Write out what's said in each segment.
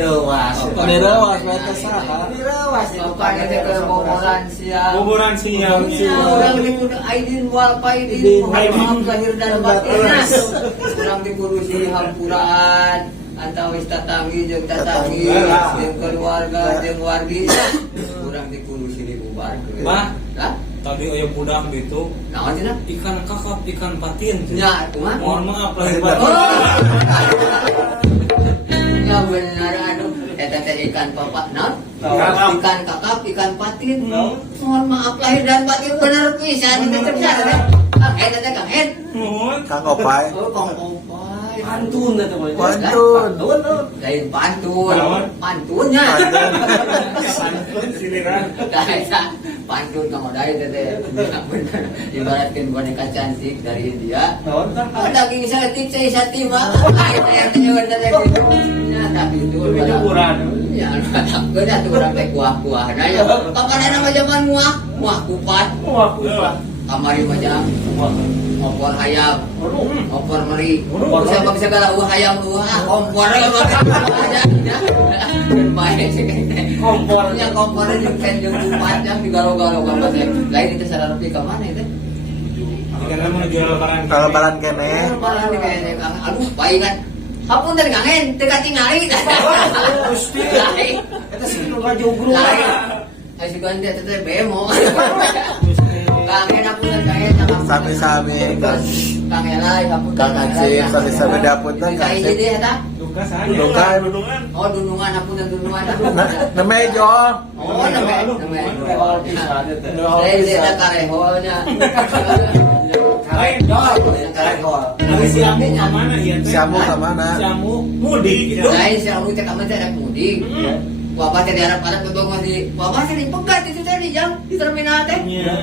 direwas. Direwas baca saha. Direwas Bukannya ke boboran siang. Kuburan siang. Orang dikudu aidin wal faidin, mohon maaf lahir dan batin. Orang dikurusi hampuraan, antawis tatangi jeung tatangi, jeung keluarga jeung wargi. Orang dikurusi dibubarkeun. Bah, Hah? tadi aya budak gitu. Naon cenah? Ikan kakap, ikan patin. Nya, kumaha? Mohon maaf lahir Oh. batin. Ya benar aduh, eta teh ikan papak naon? Kakap. Ikan kakap, ikan patin. Mohon maaf lahir dan batin bener pisan itu terjadi. Kang Ed teh Kang Ed. Mohon. Kang Opai. Oh, Kang Opai. Pantun eta mah. Pantun. Lain pantun. Naon? Pantunnya. Siliran. Dah, pantun Kang Odai teh. Bener. Ibaratkan boneka cantik dari India. Naon kan? Oh, daging satik saya satima. Ayat bener gitu. Ya, tapi itu Kuburan. ya, takut atuh urang teh kuah-kuah. Nah, ya, kapan nama zaman muah? Muah kupat. Wah, kuburan. Kamari mah opor hayam, opor meri. Opor Bisa bisa galau hayam kompor ya mah. Baik sih. Kompornya. Kompornya jeung ken jeung kupat yang digalo-galo kan teh. Lain itu sadar lebih ka mana itu? Karena mau jual lebaran. Kalau lebaran kene. Malah nih kayaknya Kang. Aduh, baik kan. Hapun dari Kang En, teu katingali. Gusti. Eta sih nu ngajogruk. Lain. Saya juga nanti teh bemo. Kang En hapunten Kang En. Sami-sami. Kang Elai hapunten. Kang Aceh sami-sami dapunten Kang Kayak Aceh. jadi eta. Duka saya. Dudungan. Dudungan. Oh, dunungan hapunten dunungan. Nemejo. Oh, namanya. Rehol pisan eta. Lain eta kareholnya. Lain. Karehol. Hari siamu ke mana ya teh? Siamu ke mana? Siamu mudik gitu. Lain si Amu teh kamu teh ada mudik. Bapak teh diharap-harap betul masih. Bapak teh dipegat itu teh di jam di terminal teh. Iya.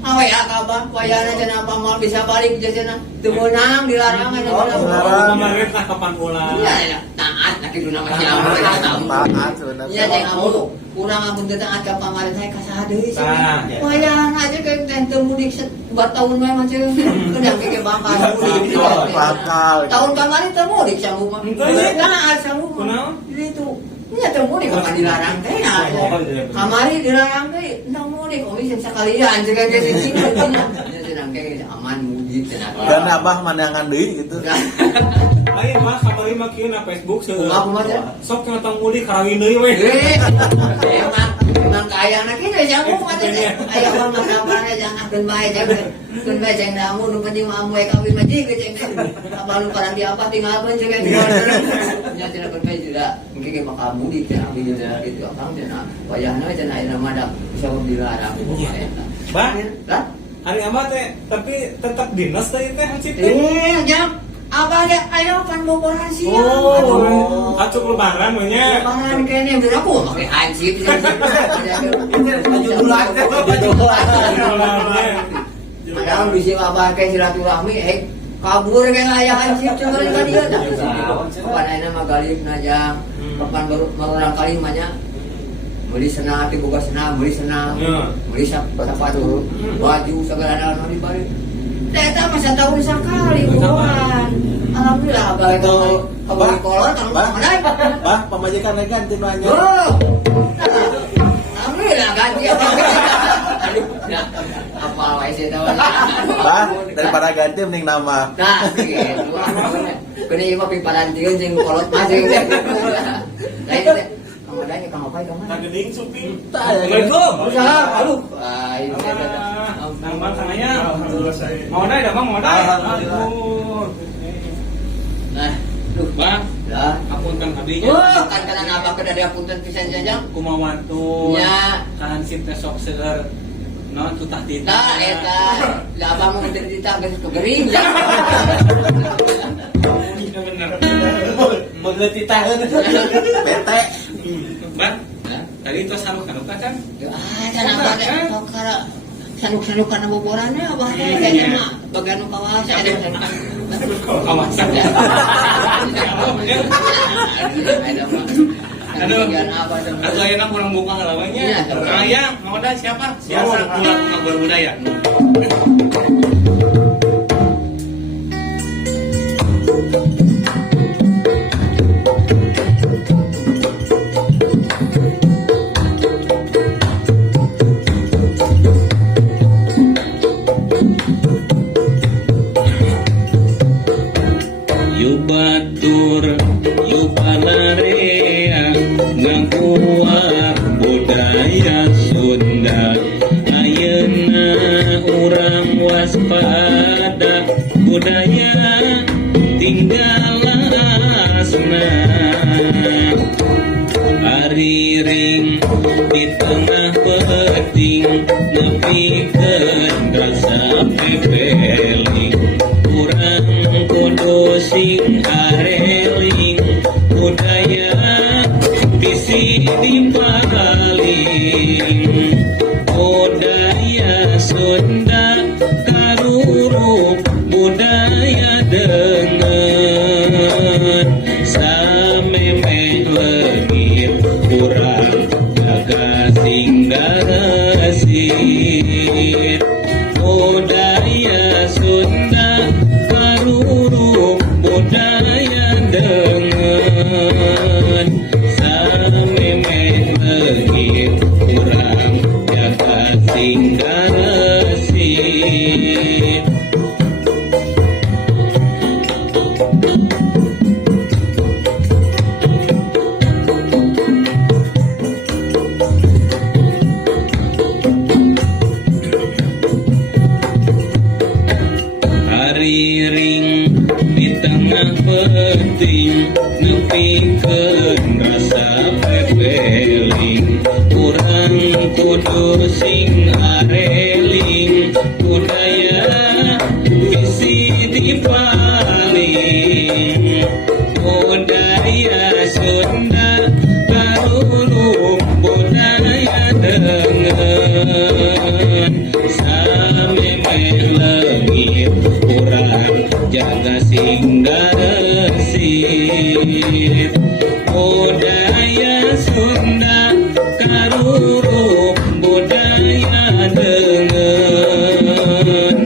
Awe ya kabar, wayana cenah apa mal bisa balik cenah. Teu meunang dilarang aja. dilarang. Kemarin tak kapan pulang. Iya, ya, taat nak kitu nama si Amu teh tahu. Taat sebenarnya. Iya, teh Amu. Kurang amun teu taat ka pamarin saya ka saha deui sih. Tah. Wayana aja kayak teh teu mudik 4 tahun we mah ceung. Kedah ke bakal mudik. Bakal. Tahun kemarin teu mudik Samu mah. Taat Samu mah. Kunaon? Itu. Nya teu mudik mah dilarang teh. Kamari dilarang teh, entah mudik, oh bisa sekalian juga kayak di sini. Ya senang kayak aman mudik senang. Dan abah manangan deui gitu. Lain mah kamari mah kieu na Facebook seueur. Kumaha teh? Sok ngatong mudik karawin deui we. Emang kaya anak ini jamu mati teh. Aya mah kabarnya jangan keun bae jangan. Keun bae jangan damu nu penting mah amu kawin mah jieu jeung. Apa nu parang di apa tinggal pun jeung di luar. Nya cenah keun bae juga mungkin ke makam mudik teh abi jeung itu akang cenah. Wayahna cenah aya mah bisa dilarang. Bah, Lah? hari abah teh tapi tetap dinas teh teh hancip teh. Jam. Apa ada ayo pan boboran siang. Oh, acuk lebaran we nya. Lebaran kayaknya udah aku pakai hansip. Padahal bisa apa kayak silaturahmi kabur kayak ayah hansip cuma kan dia dah. Kapan ayeuna mah galih najang. Kapan baru orang kali mahnya beli senang hati boga senang, beli senang. Beli sepatu, baju segala hal dibalik. Eta masa tahun sekali bukan. Alhamdulillah abah itu kebeli kolor kan mana? Bah, pemajikan ganti banyak. Oh. Alhamdulillah ganti apa? Aduh, ya. Apa wae sih tahu. Bah, daripada ganti mending nama. Nah, gitu. Kene ieu mah piparantieun jeung kolot mah jeung. Lain teh. Kamu danya Kang Opai ka mana? Gening suping. Assalamualaikum. Usaha, aduh. Ah, ini Nambah sananya. Mau ada dah, Bang, mau ada. Nah, duh, Bang, lah. apunten abinya. Oh, kan kana apa kada ada punten pisan jajang. Kumawantu. Ya. Kan sip teh sok seueur. Non tutah tita. Tah eta, lah abang mau cerita geus kegering ya. Bener. Mengerti tahan. Bete. Bang, tadi itu sanuk-sanuk kan? Ah, can apa teh kokara sanuk-sanuk kana boborannya abah teh kayaknya mah bagian nu kawasan ada sanuk. Kawasan ya. Ada mah. Aduh. Bagian apa tuh? Aku ayeuna kurang buka ngalawannya. Iya. Ayang, mau ada siapa? Siapa pulang ngabur budaya. batur yupanarea ngakuat budaya Sunda ayeuna urang waspada budaya tinggalasna hariring di tengah peting nepikeun rasa pepeling urang kudu sing areling budaya bisi dipaling budaya Sunda karurup budaya dengan samemeh leungit urang jaga singgaresit budaya Sunda karurup budaya dengan samemeh leungit urang jaga singgaresit. Hariring di tengah peting nepikeun rasa pepeling urang kudu sing areling budaya bisi dipaling budaya Sunda karurup budaya dengan samemeh leungit urang jaga singgaresit budaya Sunda karurup budaya dengan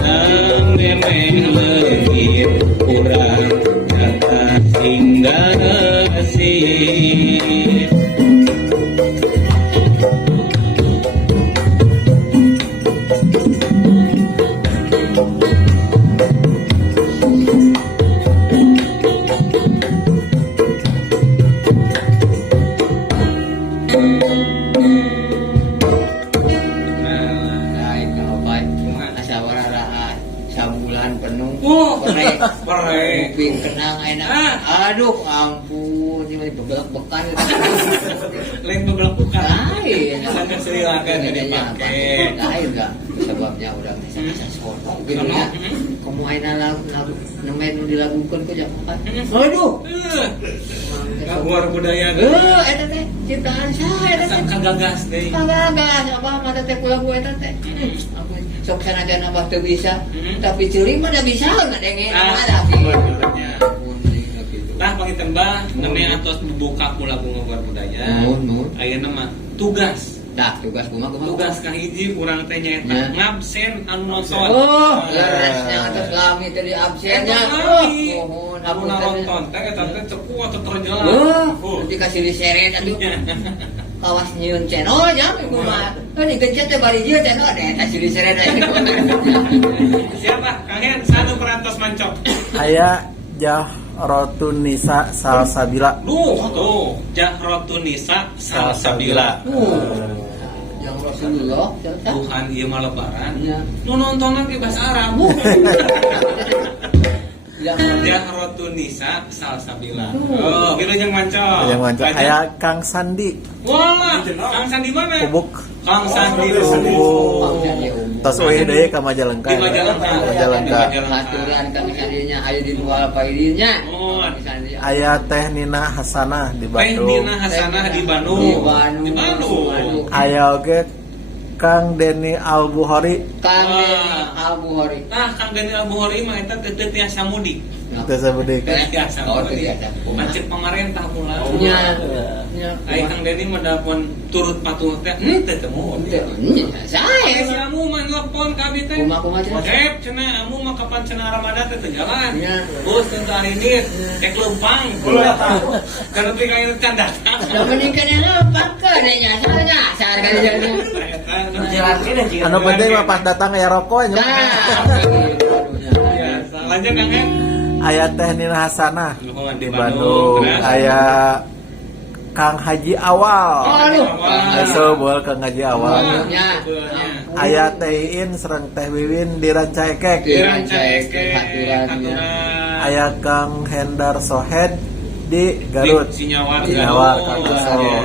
samemeh leungit urang jaga singgaresit. Baik, kalau baik. Asa wararaan sabulan penuh. Perek. Kuping kenang enak. Aduh, ampun, ini bebelak-bekan. Lain beberapa bukan. Lain. Sangat silakan dipakai. Lain enggak? Sebabnya udah bisa sono gitu ya. Kamu aina lagu namanya nu dilagukeun ku jangan. Aduh. Luar budaya. Eta teh ciptaan saya eta teh. Kagagas deh. Kagagas apa mata teh kula gue eta teh. Aku sok sanajan abah teu bisa, tapi ceuring mah da bisa ngadenge ada. Tah pangitan bah namanya atos buka ku lagu ngaguar budaya. Ayeuna mah tugas. Dah tugas kumaha. Tugas kahiji urang teh nyaeta ngabsen anu nonton. Leresnya atas lami teh di absennya. Mohon Anu nonton teh eta teh ceku atuh terjelas. Nanti kasih diseret atuh. Kawas nyieun channel nya minggu mah. Digencet teh bari ieu channel ada kasih diseret aja. Siapa? Kangen satu perantos mancok. Aya Jahrotun Nisa Salsabila. Tuh, Jahrotun Nisa Salsabila. Yang Rasulullah Tuhan ieu mah lebaran. Iya. Nu nontonan ke bahasa Arab. Yang Jahrotun Nisa Salsabila. Oh, gitu yang mancok. Yang manca aya Kang Sandi Wah, Kang Sandi mana? Kubuk. Kang Sandi Kubuk. Tos euy deui ka Majalengka. Di Majalengka. Majalengka. Haturan kami sandinya aya di luar paidinya. Oh, Aya Teh Nina Hasanah di Teh Bandung. Nina Hasanah di Bandung. Di Bandung. Aya oge Kang Deni Al-Bukhari. Kang Al-Bukhari. Tah Kang Daniel Bukhari mah eta teu tiasa mudik. Teu sabudik. Tiasa mudik. Macet pemerintah pula. Nya. Ai Kang Deni mah dapun turut patuh teh teu temu. Saya Si amu mah nelpon ka abi teh. kumaha teh. Cenah amu mah kapan cenah Ramadan teh jalan. Nya. Bos teu hari ini cek lempang. Kana teh kayak can datang. Da meningkan yang pakai nya nyasar kan Anu penting mah pas datang aya rokok nya. Lanjut Kang. Aya Teh Nina Hasanah Nuhun, di Bandung. Terus? Aya Kang Haji Awal. Aduh. Sobol Kang Haji Awal. Nya. Aya Teh Iin sareng Teh Wiwin di Rancaekek. Dirancaikeun haturannya. Aya Kang Hendar Sohed di Garut. Sinyawar Sinyawar Garut. Kang Oh, Uso. iya.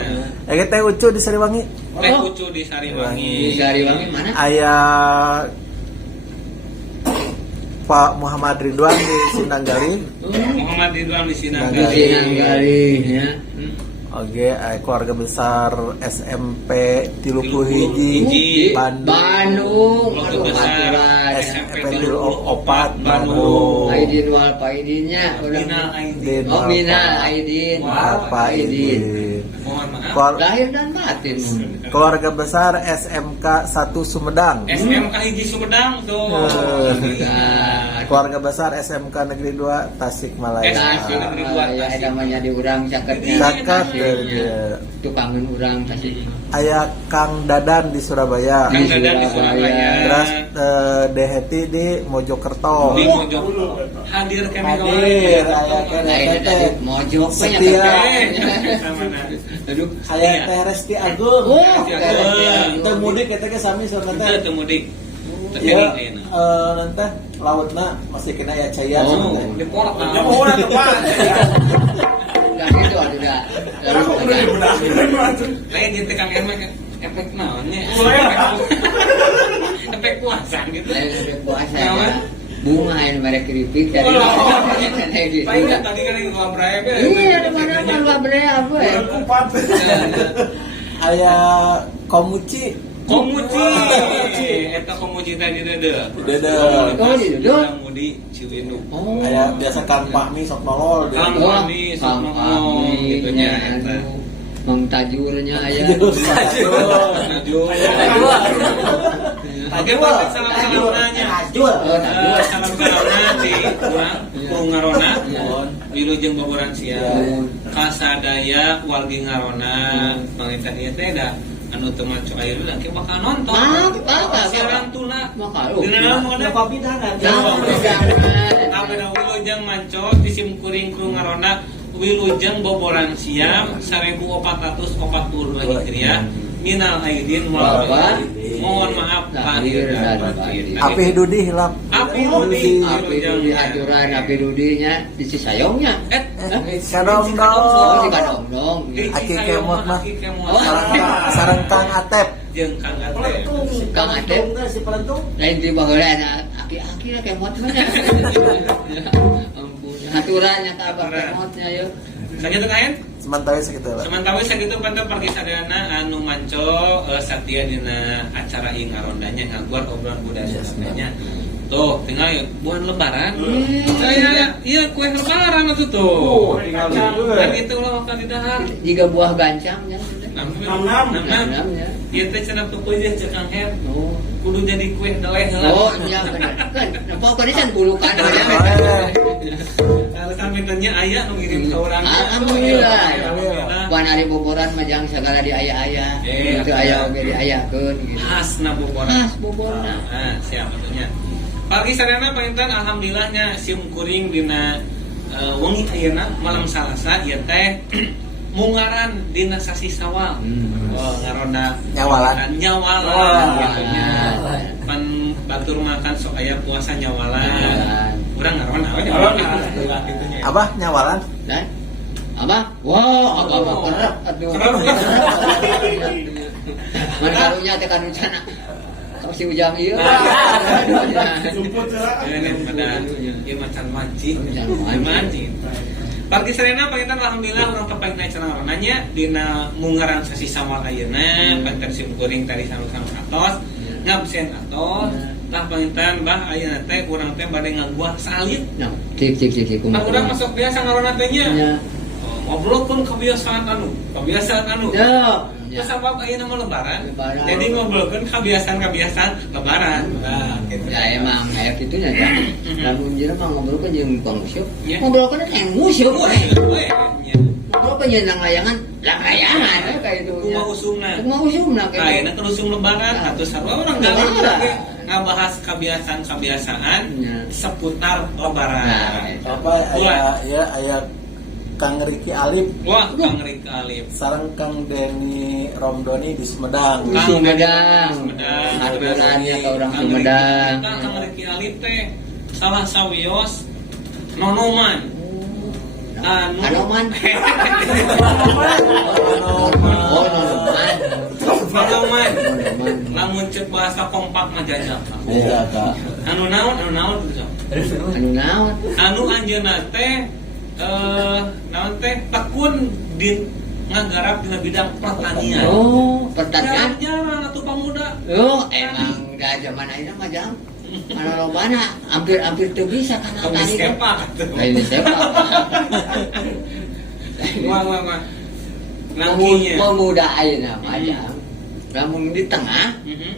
Aya Teh Ucu di Sariwangi. Teh Ucu di Sariwangi. Di Sariwangi mana? Aya Pak Muhammad Ridwan di Sindanggali. Muhammad Ridwan di Di Sinanggali. Sinanggali ya. Oke, keluarga besar SMP Tiluku Hiji Hiji. Bandung. Keluarga Aduh, besar haturan. SMP Tiluopat Bandung. Aidin wal Paidinnya Minal Aidin. Din Oh Mina Aidin Bapak Idin. Mohon maaf. lahir dan batin. Keluarga besar SMK 1 Sumedang. SMK Hiji Sumedang tuh. Nah, Keluarga besar SMK Negeri 2 Tasikmalaya. SMK Negeri 2 ya namanya di urang caketnya. Caket Tukangan urang kasih. Aya Kang Dadan di Surabaya. Kang Dadan di Surabaya. Terus Deheti di Mojokerto. Di Mojokerto. Hadir kami Hadir, aya Teh Lain Tete. dari mojok banyak Setia. Aduh. Aya Teh Resti Agung. Oh, Itu mudik kita ke sami saudara Itu teh. teu mudik. Teu Iya, kene. nanti lautna masih kena ya caya. Oh. Di polak. Udah gitu aduh dah. Lain gitu Kang Emek efek naonnya. Efek puasa gitu. Lain udah puasa ya. Bunga yang mereka keripik dari Lain tadi kan yang ngobrol Iya, ada mana kan wabre apa ya? Aya Komuci. Komuci. Eta komuci tadi dede. Dede. Oh, di Dede. Mudi Ciwinduk. Oh. Aya biasa Kang Pahmi sok nolol. Kang Pahmi sok nolol, gitunya, eta. Mang tajurnya aya. Najul. Oke, Pak, salam-salamnya. Ajul. Salam-salamnya di kurang ngarona. Wilujeng boboran siang. Kasadaya wargi ngarona. Panginten ieu teh da anu teu maco ayeuna ke bakal nonton. Siaran tuna. Makalu. Dina mana kopi Jangan. Abena wilujeng manco di simkuring kru ngarona wilujeng boboran siam 1442 Hijriah. Minal aidin wal faizin. Mohon maaf lahir dan batin. Api Dudi hilap. Api Dudi. Api Dudi aturan Api Dudinya di Cisayongnya. Kadong Oh, di dong. Kadong-dong. Aki kemot mah. Aki kemot. Sareng Kang Atep. Jeung Kang Atep. Kang Atep. Si Pelentung. Lain di baheula aki-aki lah kemot mah. Ampun. Haturannya kabar kemotnya ya. Sakitu kaen? Sementara segitu lah. Sementara sakitu pantau pergi sadayana anu manco satya dina acara ieu ngarondanya ngaguar obrolan budaya Sundanya. Tuh, tinggal ya, bulan lebaran. Saya iya kue lebaran itu tuh. Dan itu lah waktu di dahar. Jika buah gancangnya. 6. Namanya. Ieu teh cenah tuh kue jeung Kang Her. Oh. Kudu jadi kue deleh heula. Oh, iya benar. Kan pokoknya kan bulukan. Kalau sampai tanya aya nu ngirim ka urang. Alhamdulillah. Alhamdulillah. Wan ari boboran mah jang sagala di aya-aya. Itu aya oge diayakeun gitu. Khasna boboran. Khas boborna. Siap atunya. Pagi sarana panginten alhamdulillahnya sim kuring dina wengi ayeuna malam Salasa ieu teh mungaran dina sasi Sawal. Oh, ngaronda Nyawalan. Nyawalan gitunya. Pan batur makan sok aya puasa nyawalan. Urang ngaron naon nyawalan gitunya. Abah nyawalan. Dan apa? Wah, apa kerep atuh. Man karunya teh kan rencana. Si ujang ieu. Ini pada ieu macan mancing. Mancing. Pagi serena panginten alhamdulillah urang tepaing na acara nanya dina mungaran sasi Sawal ayeuna panten sim kuring tadi sama-sama atos ngabsen atos tah panginten bah ayeuna teh urang teh bade ngaguah salib. Nah, cik. Nah urang masuk biasa ngarona teh nya. Ya. Ngobrolkeun kebiasaan anu. Ya. Terus sabab ayeuna mah lebaran. Lebaran. Jadi ngobrolkeun kebiasaan lebaran. Nah, gitu. Ya emang kayak gitunya ya. Lamun jeung mah ngobrolkeun jeung Kang Musyuk. Ya. Ngobrolkeun teh musyuk we. Nya. Ngobrolkeun jeung nang layangan kayak itu. Kumaha usumna. Kumaha usumna Ayeuna kan usum lebaran atuh sarua urang Lebaran. gawe ngabahas kebiasaan-kebiasaan Ya. seputar Nah, lebaran. Apa aya Kang Riki Alip Wah, Kang Rika Alip. sareng Kang Denny Romdoni di Sumedang. Di Sumedang. Sumedang. Aturannya ke orang Kang Sumedang. Riki- Kang Riki Alip teh salah sawios nonoman. Anoman. Oh, Oh, Nonoman. Nonoman. Nonoman. Lamun ceuk bahasa kompak mah jajak. Iya, Kak. Anu naon tuh. Anu naon? Anu anjeunna teh naon teh tekun di ngagarap dina bidang pertanian. Oh, pertanian. Jarang atuh pamuda. Oh, emang da zaman ayeuna mah jam. Anu lobana hampir teu bisa kana Kemis tani. kepak atuh. Lain sepak. Wah. Nangkinya. Pemuda ayeuna mah jam. Lamun di tengah Mhm.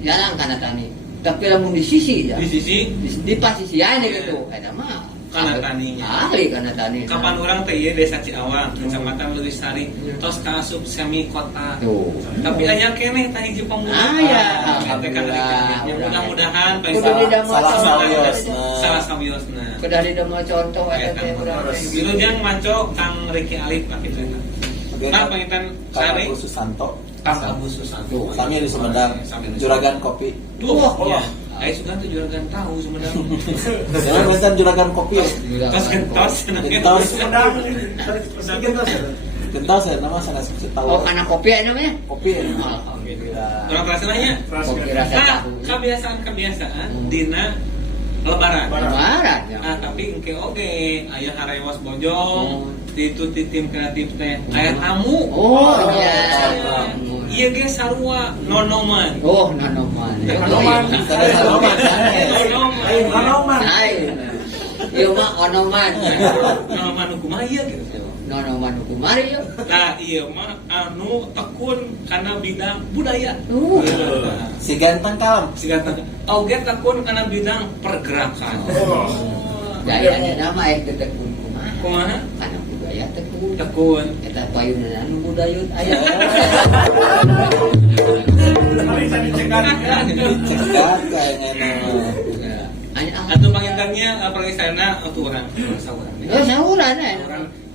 jalan kana tani. Tapi lamun di sisi ya. Di sisi Di pasisian gitu. Eta mah kana taninya. ahli kana tani. Kapan orang teh ieu Desa Ciawang, Kecamatan Leuwih Sari, tos kaasup semi kota. Tuh. Tapi anya keneh tah hiji pemuda. Ah, ya. Teh kan Alhamdulillah. mudah-mudahan Kudu didamel Salah contoh. sawiosna. salah sawiosna. Kudu didamel contoh eta teh urang teh. Wilujeng manco Kang Riki Alip lah gitu. Nah, pangitan Kang sari Agus Susanto. Kang Abu Susanto. Sami di Sumedang. Sami di Juragan kopi. Wah, iya. Ayo sudah tuh juragan tahu Sumedang. Jangan pesan juragan kopi. Tos gentos. Gentos. Sekian Gentos ya nama sanes tahu. Oh, kana kopi aya namanya? Kopi. Alhamdulillah. Orang perasaannya. Kopi rasa Nah, tahu. kebiasaan-kebiasaan dina lebaran. Lebaran ya. Nah, tapi engke oge aya harewas bojong, itu ti tim kreatif teh aya tamu. Oh, iya. Ieu ge sarua nonoman. Oh, Nonoman. Nonoman. Kada sanoman. Nonoman. Lain. Ieu mah Onoman. Nonoman kumaha ieu gitu. Nonoman kumari yuk. Nah, ieu mah anu tekun kana bidang budaya. Si ganteng kalem. Siga oge tekun kana bidang pergerakan. Dayanya nama tekun kumaha. Kumaha? Kana budaya tekun. Tekun. Eta payunan anu budaya aya. Cegat kayaknya nama. Atuh pangintannya pergisana atuh urang saurang. Oh, sauran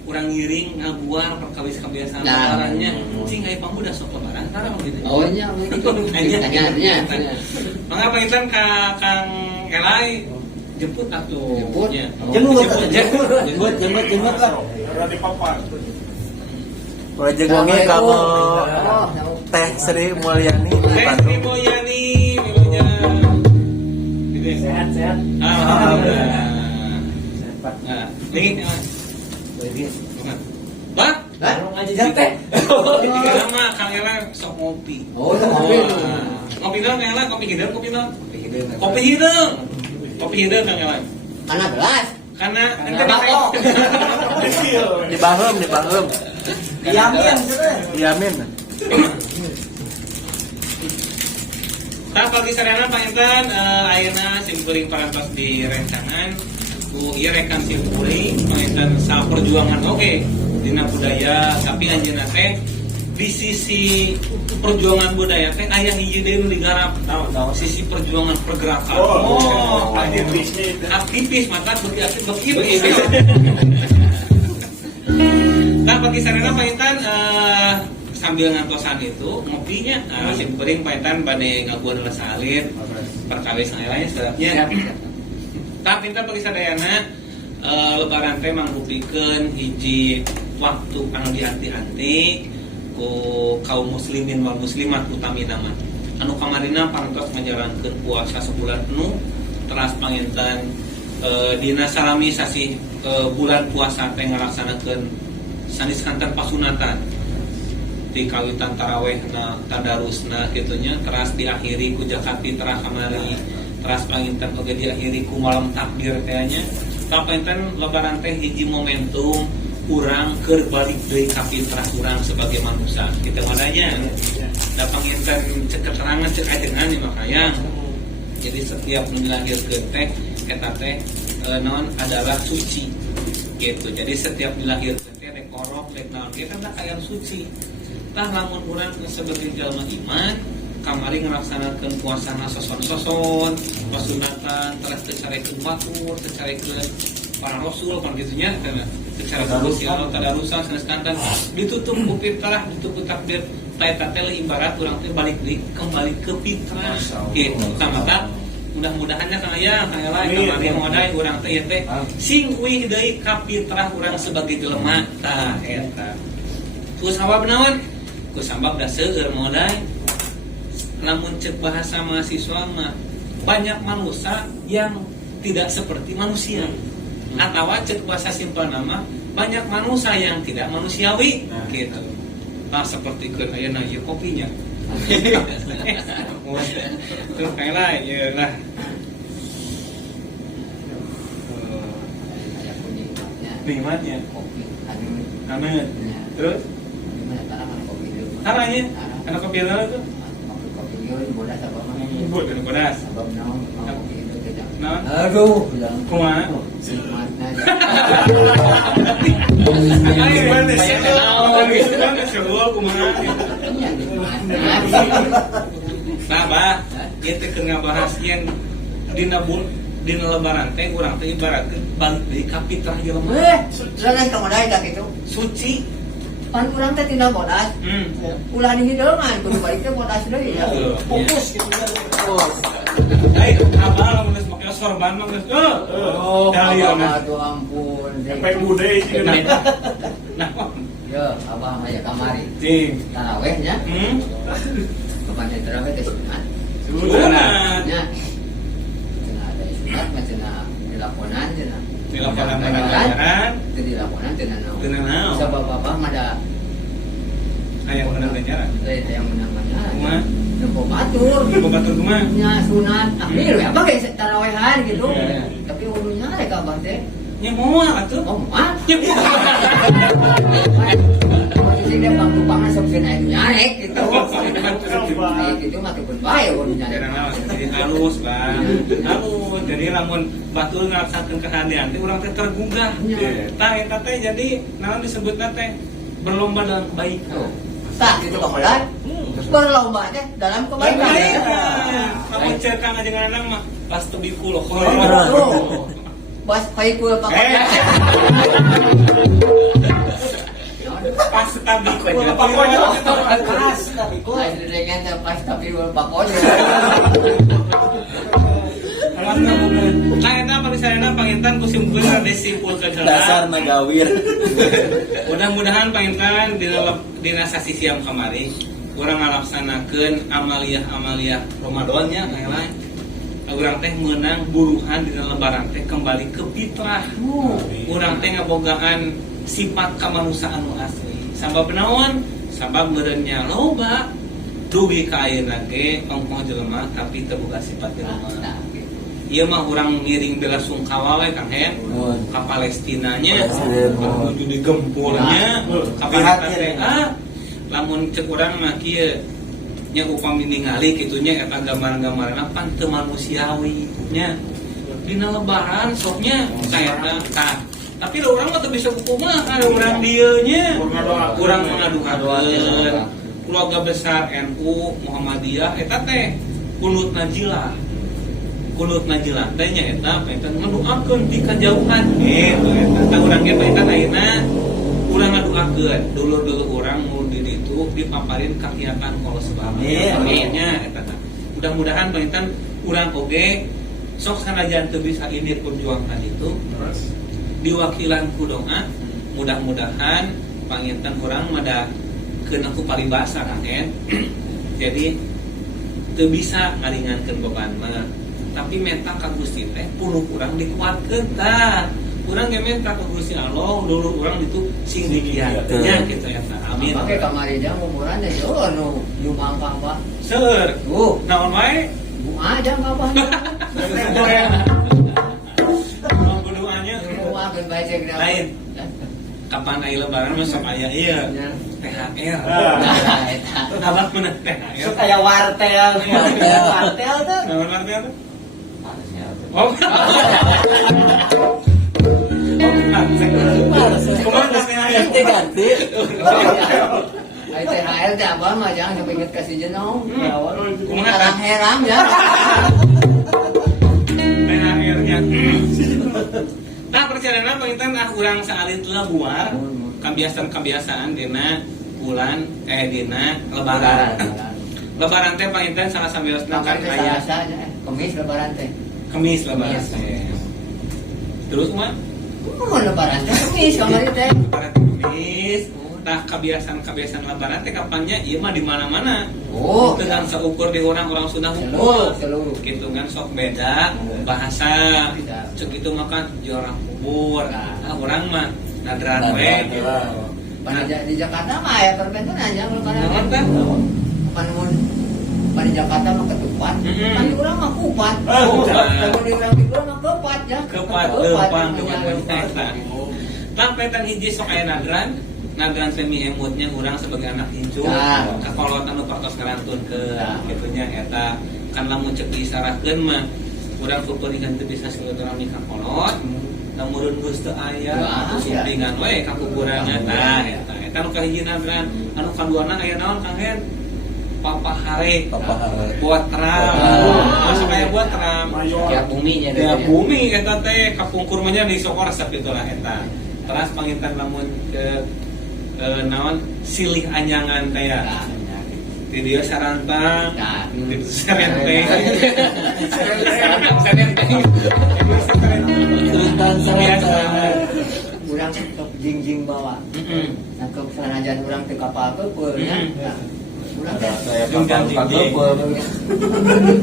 Urang ngiring ngabuar perkawis kebiasaan Nah. lebarannya. Cing aya pamuda sok lebaran tara gitu. Oh, nya itu tanya. Mangga pangintan ka Kang Elai jemput atuh. Jemput? Ya. Oh. Jemput lah. Boleh jenggongi kamu Teh Sri Mulyani di Teh Sri Bandung. Mulyani, milunya. Sehat. Alhamdulillah. Nah, dingin ya. Bah, Baru ngaji teh. nama Kang Ela sok ngopi. Oh, itu ngopi. Ngopi dong Kang Ela, kopi hidung, kopi dong. Kopi hidung. Kopi hidung Kang Ela. Kana gelas. Karena ente Bako. Di Bangun. Diamin. Diamin. Nah, pagi sarana pangintan ayeuna simkuring parantos di rencangan ku ieu rekan simkuring pangintan sa perjuangan oge dina budaya tapi anjeunna teh di sisi perjuangan budaya teh aya hiji deui nu digarap tahu sisi perjuangan pergerakan. Aktivis maka beuki aktivis. Nah, pagi sarana pangintan sambil ngantosan itu ngopinya simkuring pangintan bade ngaguan lesalir perkawis lainnya sedapnya. Tapi kita bagi sadayana lebaran teh mangrupikeun hiji waktu anu dianti-anti ku kaum muslimin wal muslimat utamina mah. Anu kamarina parantos ngajalankeun puasa sebulan penuh teras panginten dina salami sasi bulan puasa teh ngalaksanakeun sanis kantor pasunatan di kawitan tarawehna tadarusna kitunya teras diakhiri ku jakati terah kamari teras panginten oge diakhiri ku malam takbir tehnya kapanten lebaran teh hiji momentum urang keur balik deui ka fitrah urang sebagai manusia kita wadanya da panginten cek keterangan cek ajengan di makayang jadi setiap nu dilahirkeun teh eta teh non adalah suci gitu jadi setiap dilahirkeun teh rek korok rek naon kita teh kaya suci tah lamun urang sebagai jalma iman kamari ngelaksanakan puasana soson-soson, pasunatan, telah tercarekeun batur, tercarekeun para rasul, kan gitunya, karena tercarekeun siaran tadarusan sanes kantan ditutup ku fitrah, ditutup takbir, taeta teh ibarat urang teh balik deui kembali ke fitrah. Gitu, tamata mudah-mudahannya Kang Ayah, Kang Ela, kamari modai urang teh teh sing uih deui ka fitrah urang sebagai jelema tah eta. Ku sabab naon? Ku sabab da seueur modai. Namun cek bahasa mahasiswa mah banyak manusia yang tidak seperti manusia. Atau cek bahasa simpel nama banyak manusia yang tidak manusiawi gitu. Nah seperti keun ayeuna ieu kopinya. Terus kayak lah ya lah. Nikmatnya kopi aneh. Terus caranya anak kopi dulu tuh. Bodas apa mah? Buat bodas. Sabab naon kopi itu tidak. Naon? Aduh, bilang Kumaha? nikmatnya. Ayo mana sih? Gitu kan semua kumaha. Iya, nikmatnya. Nah, Bah, ieu teh keur ngabahas yen dina lebaran teh urang teh ibaratkeun balik deui ka fitrah jelema. Jangan kamodai tak itu. Suci. Pan urang teh tina bodas. Ulah dihideungan kudu balik teh bodas deui ya. Fokus gitu ya. Ayo, abah lamun geus make sorban mah geus. Aduh ampun. Sampai bude sih. Nah, Ya, abah mah ya kamari. cing. Taraweh nya. Kapan taraweh teh sunat. Sunat. Nya. Cenah ada sunat mah cenah dilakonan cenah. Dilakonan pengajaran. Teu dilakonan teu naon. Teu naon. Sabab bapak mah da Aya menang ganjaran. lain yang menang-menang. Kumaha? Nempo batur. Batur kumaha? Nya sunat. Akhir we apa ge tarawehan gitu. Iya. Tapi ulunya rek abah teh. Nya moal atuh. Oh, mah. Nya moal. Posisi dia pangku-pangna sok cenah itu nyarek gitu. Kayak gitu mah teu bae ulu nyarek. Jarang naon, jadi halus, Bang. Halus. Jadi lamun batur ngalaksakeun kehadian teh urang teh tergugah. Tah eta teh jadi naon disebutna teh berlomba dalam kebaikan. Tak gitu kemudian berlomba teh dalam kebaikan. Kamu cerkan aja dengan anak mah pas tebikul Bos paikul pakai. pas tabikul aja. Pas tapi kok. Lain dengan pas tapi pakonya. Kayak apa misalnya pangintan kusimpul desi pul Dasar nagawir. Mudah-mudahan pangintan dina sasi siam kamari urang ngalaksanakeun amaliyah Ramadannya kayak lain. Urang teh meunang buruhan dina lebaran teh kembali ke fitrah. Urang teh ngabogaan sifat kamanusiaan nu asli. Sabab naon? Sabab meureunnya loba dugi ka ayeuna ge ongkoh jelema tapi teu boga sifat jelema. Ieu mah urang ngiring bela sungkawa we Kang Hen ka Palestinanya, menuju digempurnya ka teh. Lamun cek urang mah kieu nya upami ningali kitunya eta gambar-gambarna pan teu manusiawi nya. Dina lebaran soknya saeta tah. Tapi da urang mah teu bisa kumaha ada urang dieu nya. Urang ngadukakeun keluarga besar NU Muhammadiyah eta teh kunut najilah. Kunut najilah teh nya eta paetan ngaduakeun ti kajauhan gitu eta. Tah urang ge paetan ayeuna urang ngaduakeun dulur-dulur urang nu di ditu dipaparin kakiatan kalau sebab nya eta. Mudah-mudahan paetan urang oge sok sanajan teu bisa ini perjuangan itu diwakilan ku doa mudah-mudahan panginten urang mada keun aku paribasa Kang En. Jadi teu bisa ngaringankeun beban mah tapi menta ka Gusti teh puluh urang dikuatkeun tah. Urang ge menta ka Gusti Allah dulu urang ditu sing dikiatkeun nya kitu eta. Amin. Pakai kamari jang umuran deh yo nu jumangkang Pak. Seueur. Naon wae? Aja Bapak. Doanya Muakeun bae cek lain. Kapan aya lebaran mah sok aya ieu THR. Abah meunang THR. Sok aya wartel. Wartel tuh. Naon wartel tuh? Oh. Ganti. THR teh apa? apa mah jangan sampai inget kasih jenong. Kumaha? Herang-herang ya. Teh akhirnya. Nah perjalanan penginten urang saalin telah buar kebiasaan dina bulan dina lebaran. Lebaran teh penginten salah sabiosna kan aya Kemis lebaran teh. Kemis lebaran teh. Terus mah Mau lebaran teh kemis kamari teh. lebaran teh Kemis. Nah kebiasaan lebaran teh kapannya ieu mah di mana-mana. Oh, Dengan seukur di orang-orang Sunda seluruh, hukum. seluruh. Gitu kan sok beda bahasa. Cek itu makan jorang kubur. Nah, orang mah nadran we. Di Jakarta mah ya perbentuan aja kalau Naon teh? Pan di Jakarta mah ketupat, pan di urang mah kupat. Kalau di urang mah kepat ya. Kepat depan dengan eta. Tapi tan hiji sok aya nadran semi emutnya urang sebagai anak incu. Kakolot anu partos ngarantun ke kitunya eta kan lamun cek disarahkeun mah urang kupuringan teu bisa silaturahmi ka kolot. Namun geus teu aya atuh sumpingan we ka kuburanna tah eta nu kahiji nadran. Anu kaduana aya naon Kang Hen? Papa Hare buat terang. Masuk aya buat terang. Ya buminya Ya bumi eta teh kapungkur mah nya di sokor sakitu lah eta. Teras panginten lamun ke naon silih anyangan teh ya. Di dia sarantang. Di sarenteng. Sarenteng. Urang sok jingjing bawa. Nangkep sanajan urang teu kapal keupeur nya. Urang teh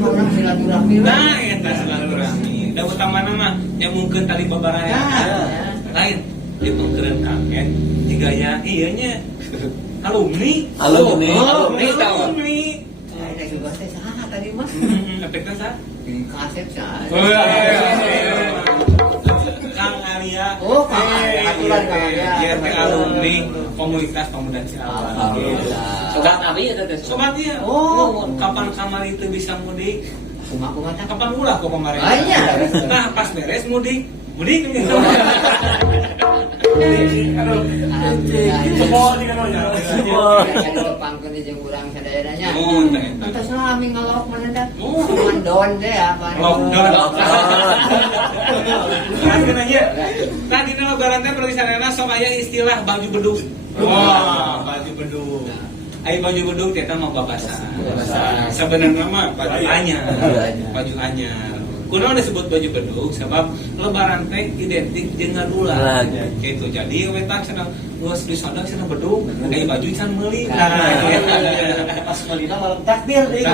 urang silaturahmi. Nah, eta silaturahmi. Da utamana mah yang mungkin tali babaraya. Lain dipengkeun Kang jiga ya ieu nya alumni tahu. Ada juga teh saha tadi mah? Efeknya sa? Ini kasep saha. Kang Arya. Oh, Kang Arya. Aturan Kang Arya. Dia teh alumni komunitas pemuda Ciawan. Sobat abi eta teh. Sobat dia. Oh, Kapan kamari teu bisa mudik? kumaha teh? Kapan ulah kok kemarin? Ah, iya. Nah, pas beres mudik gitu. Semua di kana nya. Jadi tepangkeun di jeung urang sadayananya. Oh, eta. Entos rami ngalok mana dah. Oh. Mandon teh apa? Lockdown. Kan nanya. Tadi na lebaran teh perlu sarana sok aya istilah baju bedug. Wah, baju bedug. Ai baju bedug teh mah babasa. Sebenarnya mah baju anyar. Baju anyar. Kunaon disebut baju bedug sebab lebaran teh identik jeung ngadulan. Gitu. Jadi we tak cenah geus disodang cenah bedug, ai baju can meuli. Pas melina malam takbir deui.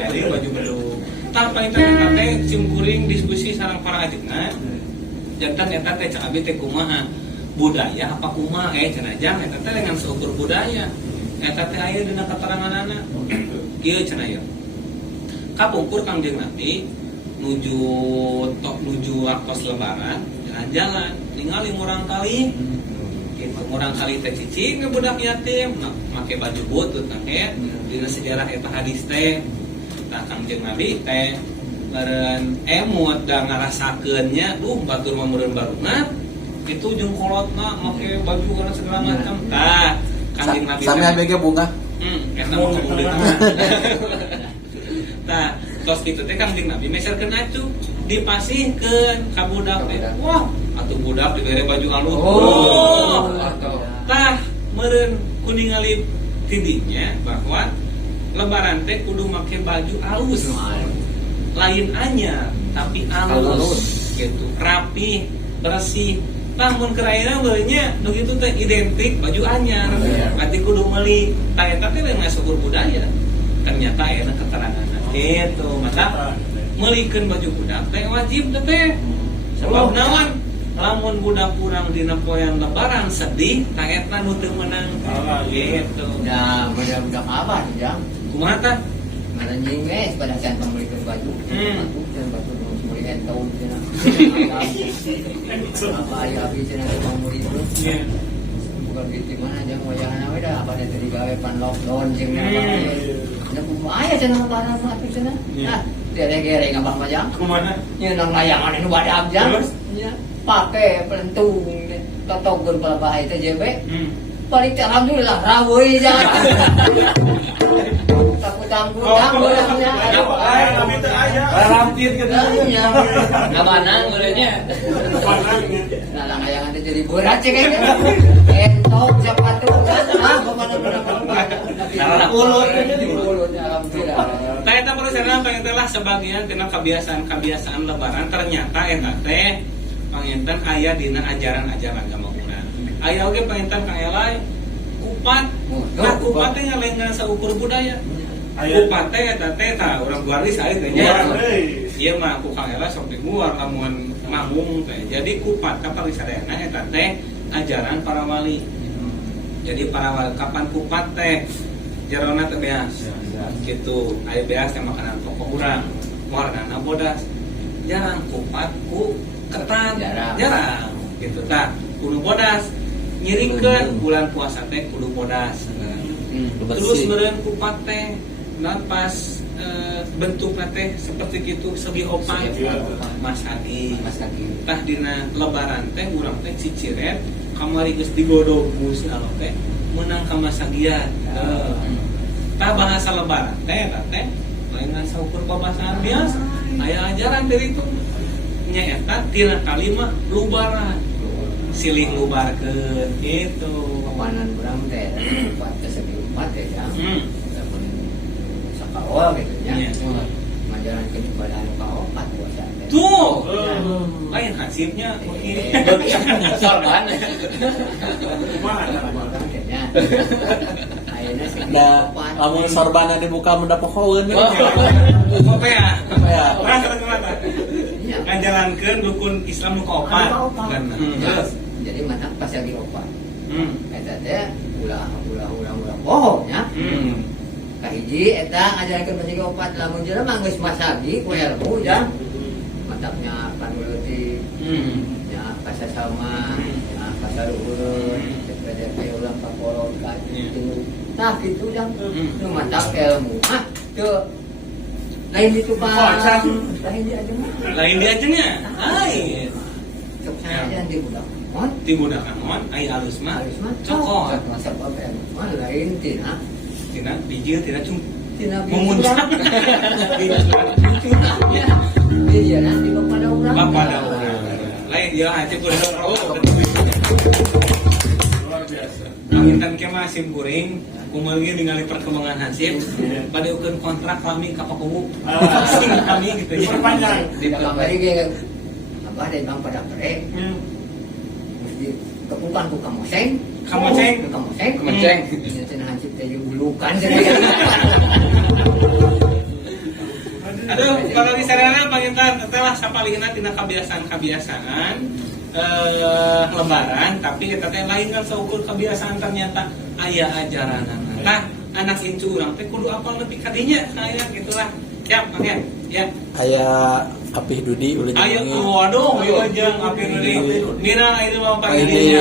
Jadi baju bedug. Tanpa internet teh cimkuring diskusi sareng para ajeuna. Jantan eta teh cak abi teh kumaha? Budaya apa kumaha? Cenah jang eta teh dengan seukur budaya. Eta teh aya dina keteranganana. Kieu cenah ya. Kapungkur Kangjeng Nabi nuju waktos lebaran jalan-jalan ningali murang kali gitu murang kali teh cicing ke budak yatim make baju butut nah dina sejarah eta hadis teh tah Kangjeng Nabi teh beureun emut da ngarasakeunnya batur mah meureun baruna itu jeung kolotna make baju kana segala macam tah Kangjeng Nabi Sami abg bunga eta mah kudu tah tos kitu teh Kangjeng Nabi meserkeun atuh dipasihkeun ka budak teh. Wah, atuh budak dibere baju alus. Oh. Tah meureun kuningali tidinya bahwa lebaran teh kudu make baju alus. Lain anyar, tapi alus. Gitu, rapi, bersih. Tah mun keraina beulnya nu kitu teh identik baju anyar. Berarti kudu meuli. Tah eta teh masuk budaya. Ternyata aya keterangan gitu, mata melikeun baju budak teh wajib teh. Sebab naon? Lamun budak kurang dina poean lebaran sedih, tah eta nu teu meunang gitu. Nah, budak abah jang. Kumaha tah? Ngaranjing we pada can pemulikeun baju. Dan baju nu mulikeun taun cenah. Apa aya abi cenah pamulikeun. Bukan gitu mana jang wayahna we da apa teh digawe pan lockdown jeung apa. Nya kumaha aya cenah lebaran mah atuh cenah. Nah, gere-gere ngabah mah jang. Kumaha? Nyeun nang layangan nu badab jang. Nya pake pelentung totogeun pala bae teh JB. Balik alhamdulillah rawoi jangan. Takut-takut orangnya. Rampir gitu. Iya. Ngamanang ulunnya. Nah, lang yang ada jadi berat cek aja. Entok sepatu. Ah, kemana-mana. Mulut jadi mulut alhamdulillah. Nah, eta perusahaan panginten sebagian tina kebiasaan lebaran ternyata eta teh panginten aya dina ajaran-ajaran agama urang. Aya oge panginten ka elai kupat. Nah, kupat teh ngalengan saukur budaya. Kupat teh eta teh tah urang guaris aya teh nya. Ieu mah ku ka elai sok diguar lamun manggung teh. Jadi kupat ka parisadayana eta teh ajaran para wali. Jadi para wali kapan kupat teh jarona teh beas. Gitu, aya beas teh makanan pokok urang. Warnana bodas. Jarang kupat ku ketan. Jarang. Gitu tah. Kudu bodas. Nyiringkeun bulan puasa teh kudu bodas. Terus meureun kupat teh nah pas bentukna teh seperti kitu segi opat. Mas Adi. Tah dina lebaran teh urang teh ciciren kamari geus digodog mus alo teh meunang ka masagian. Tah bahasa lebaran teh lain saukur pabasaan biasa. Aya ajaran dari itu nya eta tina kalimat lubaran. Silih lubarkeun gitu. Pemanan urang teh upat teh segi upat teh ya. Sakawa gitu nya. Ngajarankeun ibadah anu kaopat puasa teh. Tuh. Lain hasilnya Sorban. Ayeuna segi Da upat. lamun sorbana dibuka menda pohoeun. Apa ya? Ya. Rasa kemana? Iya. Ngajalankeun rukun Islam nu kaopat. Terus. Jadi mana pas lagi opat. Eta teh ulah pohonnya. Kahiji eta ngajarankeun pas lagi opat lamun jelema geus masagi ku ilmu ya. Mantapnya panuleuti. Ya kasasama, ya kasaluhur, belajar kaya ulang kapolog ka kitu. Tah kitu jang. Nu mantap ilmu. Teu lain itu Pak. Lain di aja mah. Lain dia aja nya. Lain. Cok saja di budak. Mon. Ti budak amon ai alus mah. Harus mah Cokot. masa apa mah lain tina Tina bijil tina cum. tina Memuncak. Iya nanti kepada urang. Bapada urang. Lain dia aja kudu luar biasa. Panginten ke mah sim kuring kumaha ningali perkembangan hansip pada ukeun kontrak kami ka Pakuwu. Kami gitu ya. Perpanjang. Di kamari ge apa ada bang pada kere. Mesti kepukan ku kamoseng. Kamoseng. Kamoseng. Ini cenah hansip teh julukan. Aduh, kalau di sana panginten setelah sapalihna tina kebiasaan lebaran, tapi kita teh lain kan seukur kebiasaan ternyata aya ajaran. Nah, anak incu urang teh kudu apal nepi ka dinya saya gitulah. Ya, pangen. Ya. Aya Apih Dudi ulah Ayo waduh, ieu jeung api deui. Nina ieu mah pagi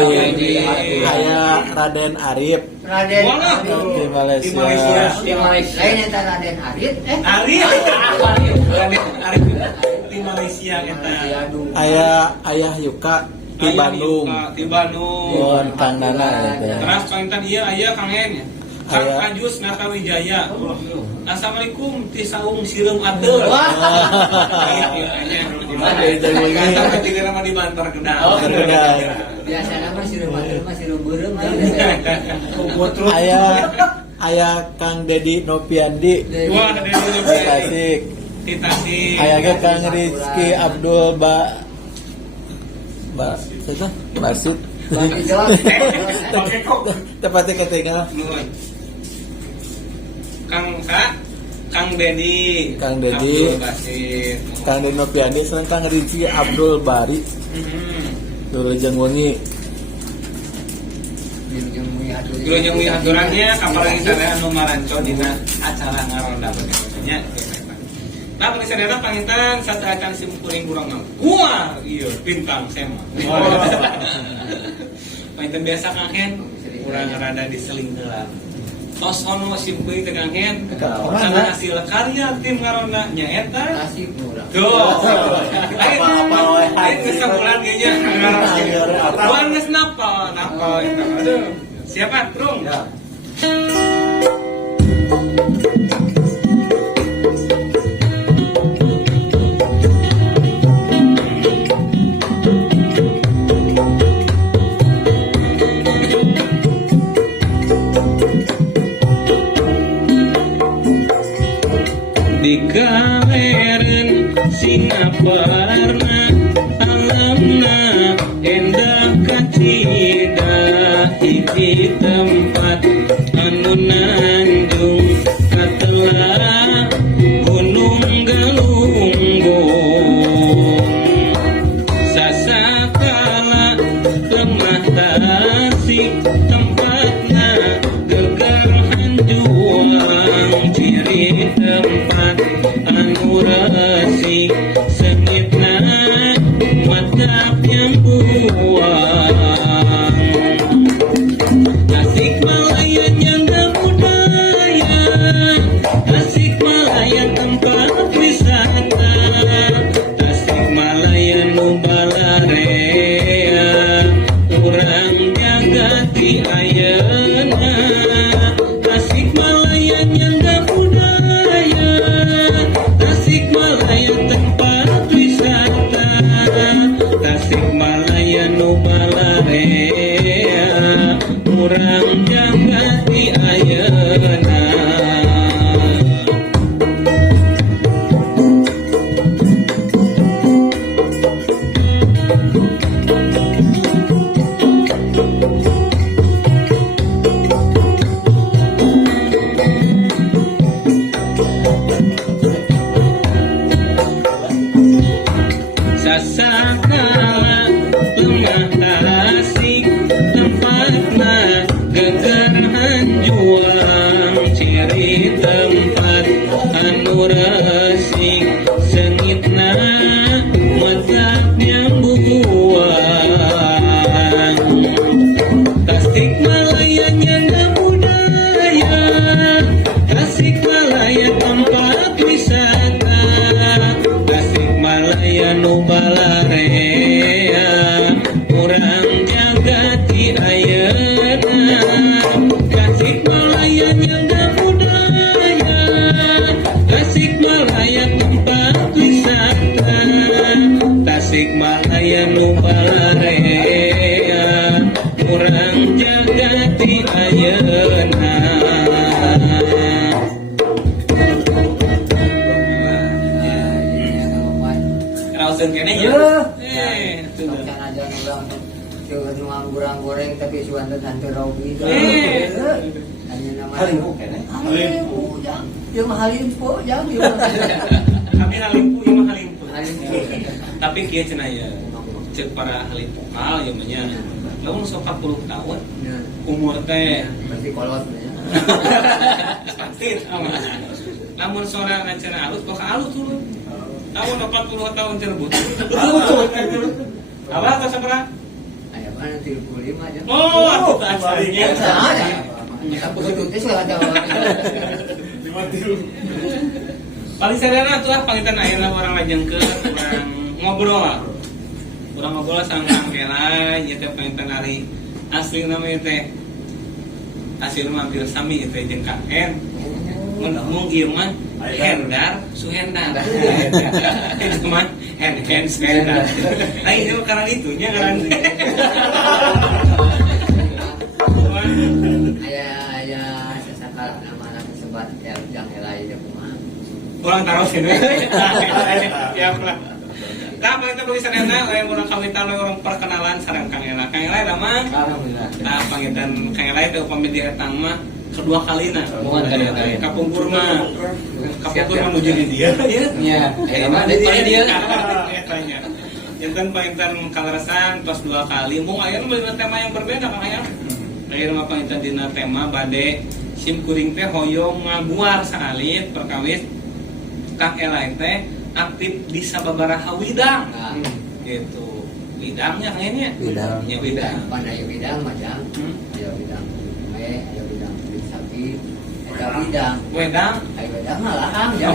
Aya Raden Arif Raden Wah, di Malaysia. Di Malaysia. Lain eta Raden Arif Arif. Arif di Malaysia eta. Ayah Yuka di Bandung. Di Bandung. Mun Kang Nana eta. Terus panginten ieu aya Kang En. Kang Ajus Naka Wijaya. Assalamualaikum ti saung sireum ateul. Kata tiga nama di Bantar Kendal. biasana mah sireum mah sireum beureum. Aya Kang Dedi Nopiandi Wah, ada di Tasik. di Tasik. Aya ge Kang Rizky Abdul Siapa? Basit. Bagi jawab. Tepatnya ketinggal. Nuhun. Kang Dedi. Abdul Basit. Kang Dedi Nopiandi sareng Kang Rizky Abdul Bari. Dulu jeung wengi. Jeung wi aturannya kaparangi sadaya anu maranco dina acara ngaronda nya. Nah, bagi sadaya panginten satu acan sim kuring kurang mah. Wah, iya bintang sema. Panginten biasa Kang urang rada diseling heula. Tos ono sim kuring teh Kang kana hasil karya tim ngaronda nya eta. Nasib urang. Tuh. Aing geus sabulan ge nya. Buan geus napa eta. Aduh. Siapa? Trung. Ya. Di galeren Singaparna alamna endah kacida hiji tempat anu nanjung katelah gunung galunggung sasakala lemah tasik tempatna geger hanjuang ciri tempat anu resik sengitna matap yang buang Tasik Malaya nyangga budaya Tasik Malaya tempat wisata Tasik Malaya nubalarea urang jaga di ayeuna Tasik Malaya nyangga budaya Tasik Malaya tempat wisata Tasik Malaya nubalarea urang jaga di ayeuna sasakala lemah tasik tempatna geger hanjuang ciri tempat anu resik sengitna matapnya buang Tasik Malaya nyangga budaya Tasik Malaya tempat wisata Tasik Malaya nubalarea urang jaga di ayeuna Tasik Malaya nyangga budaya Tasik Malaya tempat wisata Tasik Malaya nubalarea urang jaga di ayeuna Rausen kene ya. Kan aja orang cuma kurang goreng tapi suan hantu rogi. Hanya nama Halimpu kene. Halimpu jang. Yang halimpu jang. Kami halimpu ieu mah halimpu. Halimpu. Tapi kieu cenah ya. Cek para ahli vokal ya mah nya. Lamun 40 tahun umur teh Pasti kolot ya. pasti namun suara cenah alus kok alus turun. Tahun 40 tahun cerebut. Apa atau sabaraha? Aya mana 35 aja. Oh, atuh asalnya. Ada. Aku itu sudah ada. Paling sederhana tuh pangitan ayeuna orang lajengkeun urang ngobrol lah. Urang ngobrol sama Kang Kela ieu teh pangitan ari asli namanya teh. Asli mampir sami ieu teh jeung Kang En. Mun ieu mah Hendar Suhendar. Itu mah Hen Suhendar. Nah ini karena itunya karena Aya sesakal nama anak sebat yang elai dia kumaha. orang taruh sini. Ya pula. Nah, kita bagi sarana yang orang kawitan orang perkenalan sareng Kang Ela. Kang Ela da mah. Alhamdulillah. Nah, pangitan Kang Ela teh upami di etang mah kedua kalina. Bukan kali kali. Kapungkur mah menuju di dia. Iya. Emang ada dia. Tanya. Jantan pangitan Kang Resan pas 2 kali. Mau aya nu tema yang berbeda Kang Ela. Akhirnya mah pangitan dina tema bade sim kuring teh hoyong ngabuar saalit perkawis Kang Ela teh aktif di sababaraha widang. Nah, Gitu. Widangnya kayaknya. Widang. Ya widang. Pan aya bidang macam. Aya bidang aya bidang kulit sapi. Aya bidang. Wedang. Aya bidang malahan ya.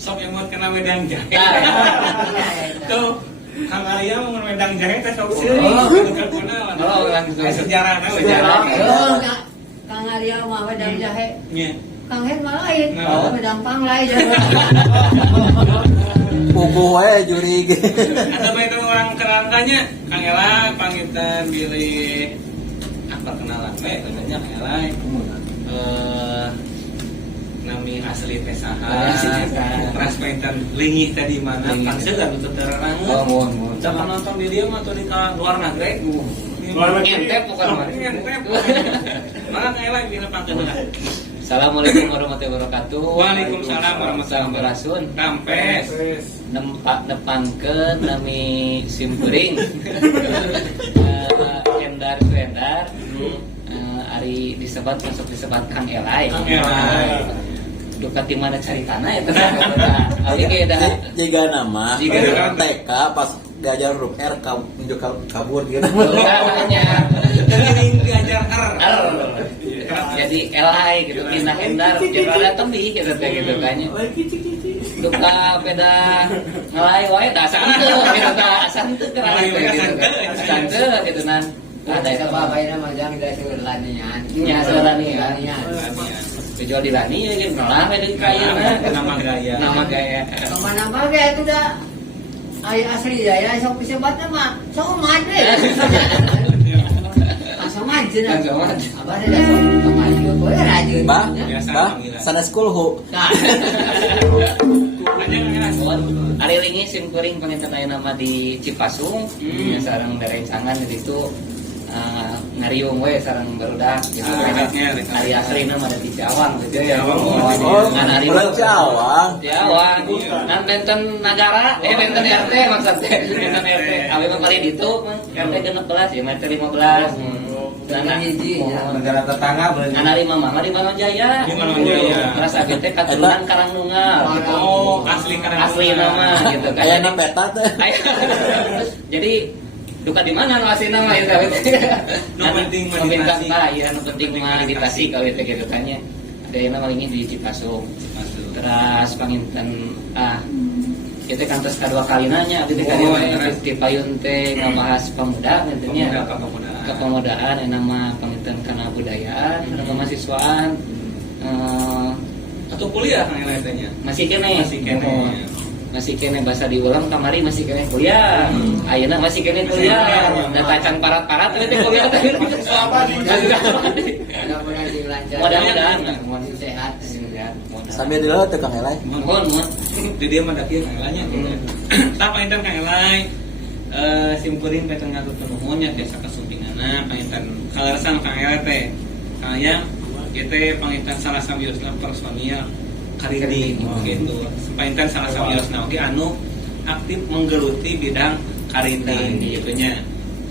Sok yang mau kena wedang jahe. Tuh, Kang Arya mau wedang jahe teh sok Oh. seuing bukan kunaon. Oh, langsung. Sejarah na Sejarah. Oh, Kang Arya mah wedang jahe. Nya. Kang Het mah lain. Oh. Wedang panglay jahe. Pugu wae jurig. Ada bae itu orang kerangkanya Kang Ela pangitan bilih perkenalan we namanya Kang Ela. Nami asli teh saha? Ras pangitan lingih tadi mana? Pangsegan untuk terang. Oh, mohon. Jangan nonton di dia mah tuh di luar negeri. Luar negeri. Ngentep bukan mah. Ngentep. Mana Kang Ela bila pangkeunah? Assalamualaikum warahmatullahi wabarakatuh. Waalaikumsalam warahmatullahi wabarakatuh. Rampes. Rampes. Nepangkeun nami simkuring. Endar Endar. Ari disebat masuk disebat Kang Elai. Kang Elai. Duka di mana caritana eta. Abi ge da Jika nama Jika nama. TK pas diajar huruf R nunjuk kabur gitu. namanya. Kering diajar R. Jadi Elai gitu pindah Endar kira tembih gitu teh gitu kan. Duka beda ngelai wae da santu gitu da santu Ngelai wae gitu kan. santu. Santu gitu nan. Ada Ada itu apa ini mah jangan kita sebut lanian. Nya seulanian. Lanian. Dijual di Lani ya gitu malah di kaya Nama gaya. nama gaya. Kemana baga itu dah. Ayah asli ya, sok disebatnya mah, sok maju. Langsung maju nah. Langsung maju. Abah ada sok maju, boleh rajin. Bah, Biasa bah, panggilan. sana school hu. Nah, Tanya Kang Ela. Ari lingi simkuring panginten aya nama di Cipasung, sareng derencangan di situ ngariung we sareng barudak gitu. Dekatnya, dekat. Ari aslina mah ada di Jawang gitu ya. Jawang. Oh, Ngan ari bulan Jawang. Jawang. Ngan benten nagara, benten RT maksudnya. Benten RT. Abi mah kali ditu RT 16 ya meter 15. dengan hiji ya. Negara tetangga boleh. Ngan ari mah mah di Manojaya. Di Manojaya. Terus abi teh katurunan Karangnungal. Oh, asli karena Asli nama gitu kan. Kayak na peta teh. Jadi duka di mana nu asli nama itu Nu penting mah meminta ditasi. ya nu penting mah ditasi kalau itu gitu kan ya. Ada yang nama ini di Cipasung. Terus panginten kita kan terus kedua kali nanya gitu kan di payun teh ngabahas pemuda intinya kepemudaan yang nama panginten kana budayaan kemahasiswaan atau kuliah Kang Ela tanya. masih kene Masih kene. masih kene bahasa diulang kamari masih kene kuliah ayeuna masih kene kuliah dan tacan parat-parat teh kuliah teh Mudah-mudahan sing lancar. mudah-mudahan Sing sehat. Sambil dulu teh Kang Elai. mohon Di dia mah daki Kang Elanya. Tah panginten Kang Elai simkuring teh tengah nuhun nya biasa kasumpinganna panginten kaleresan Kang Ela teh. Kaya kita panginten salah sabiosna personil karidi gitu. Panginten salah sabiosna oge anu aktif menggeluti bidang karidi gitu nya.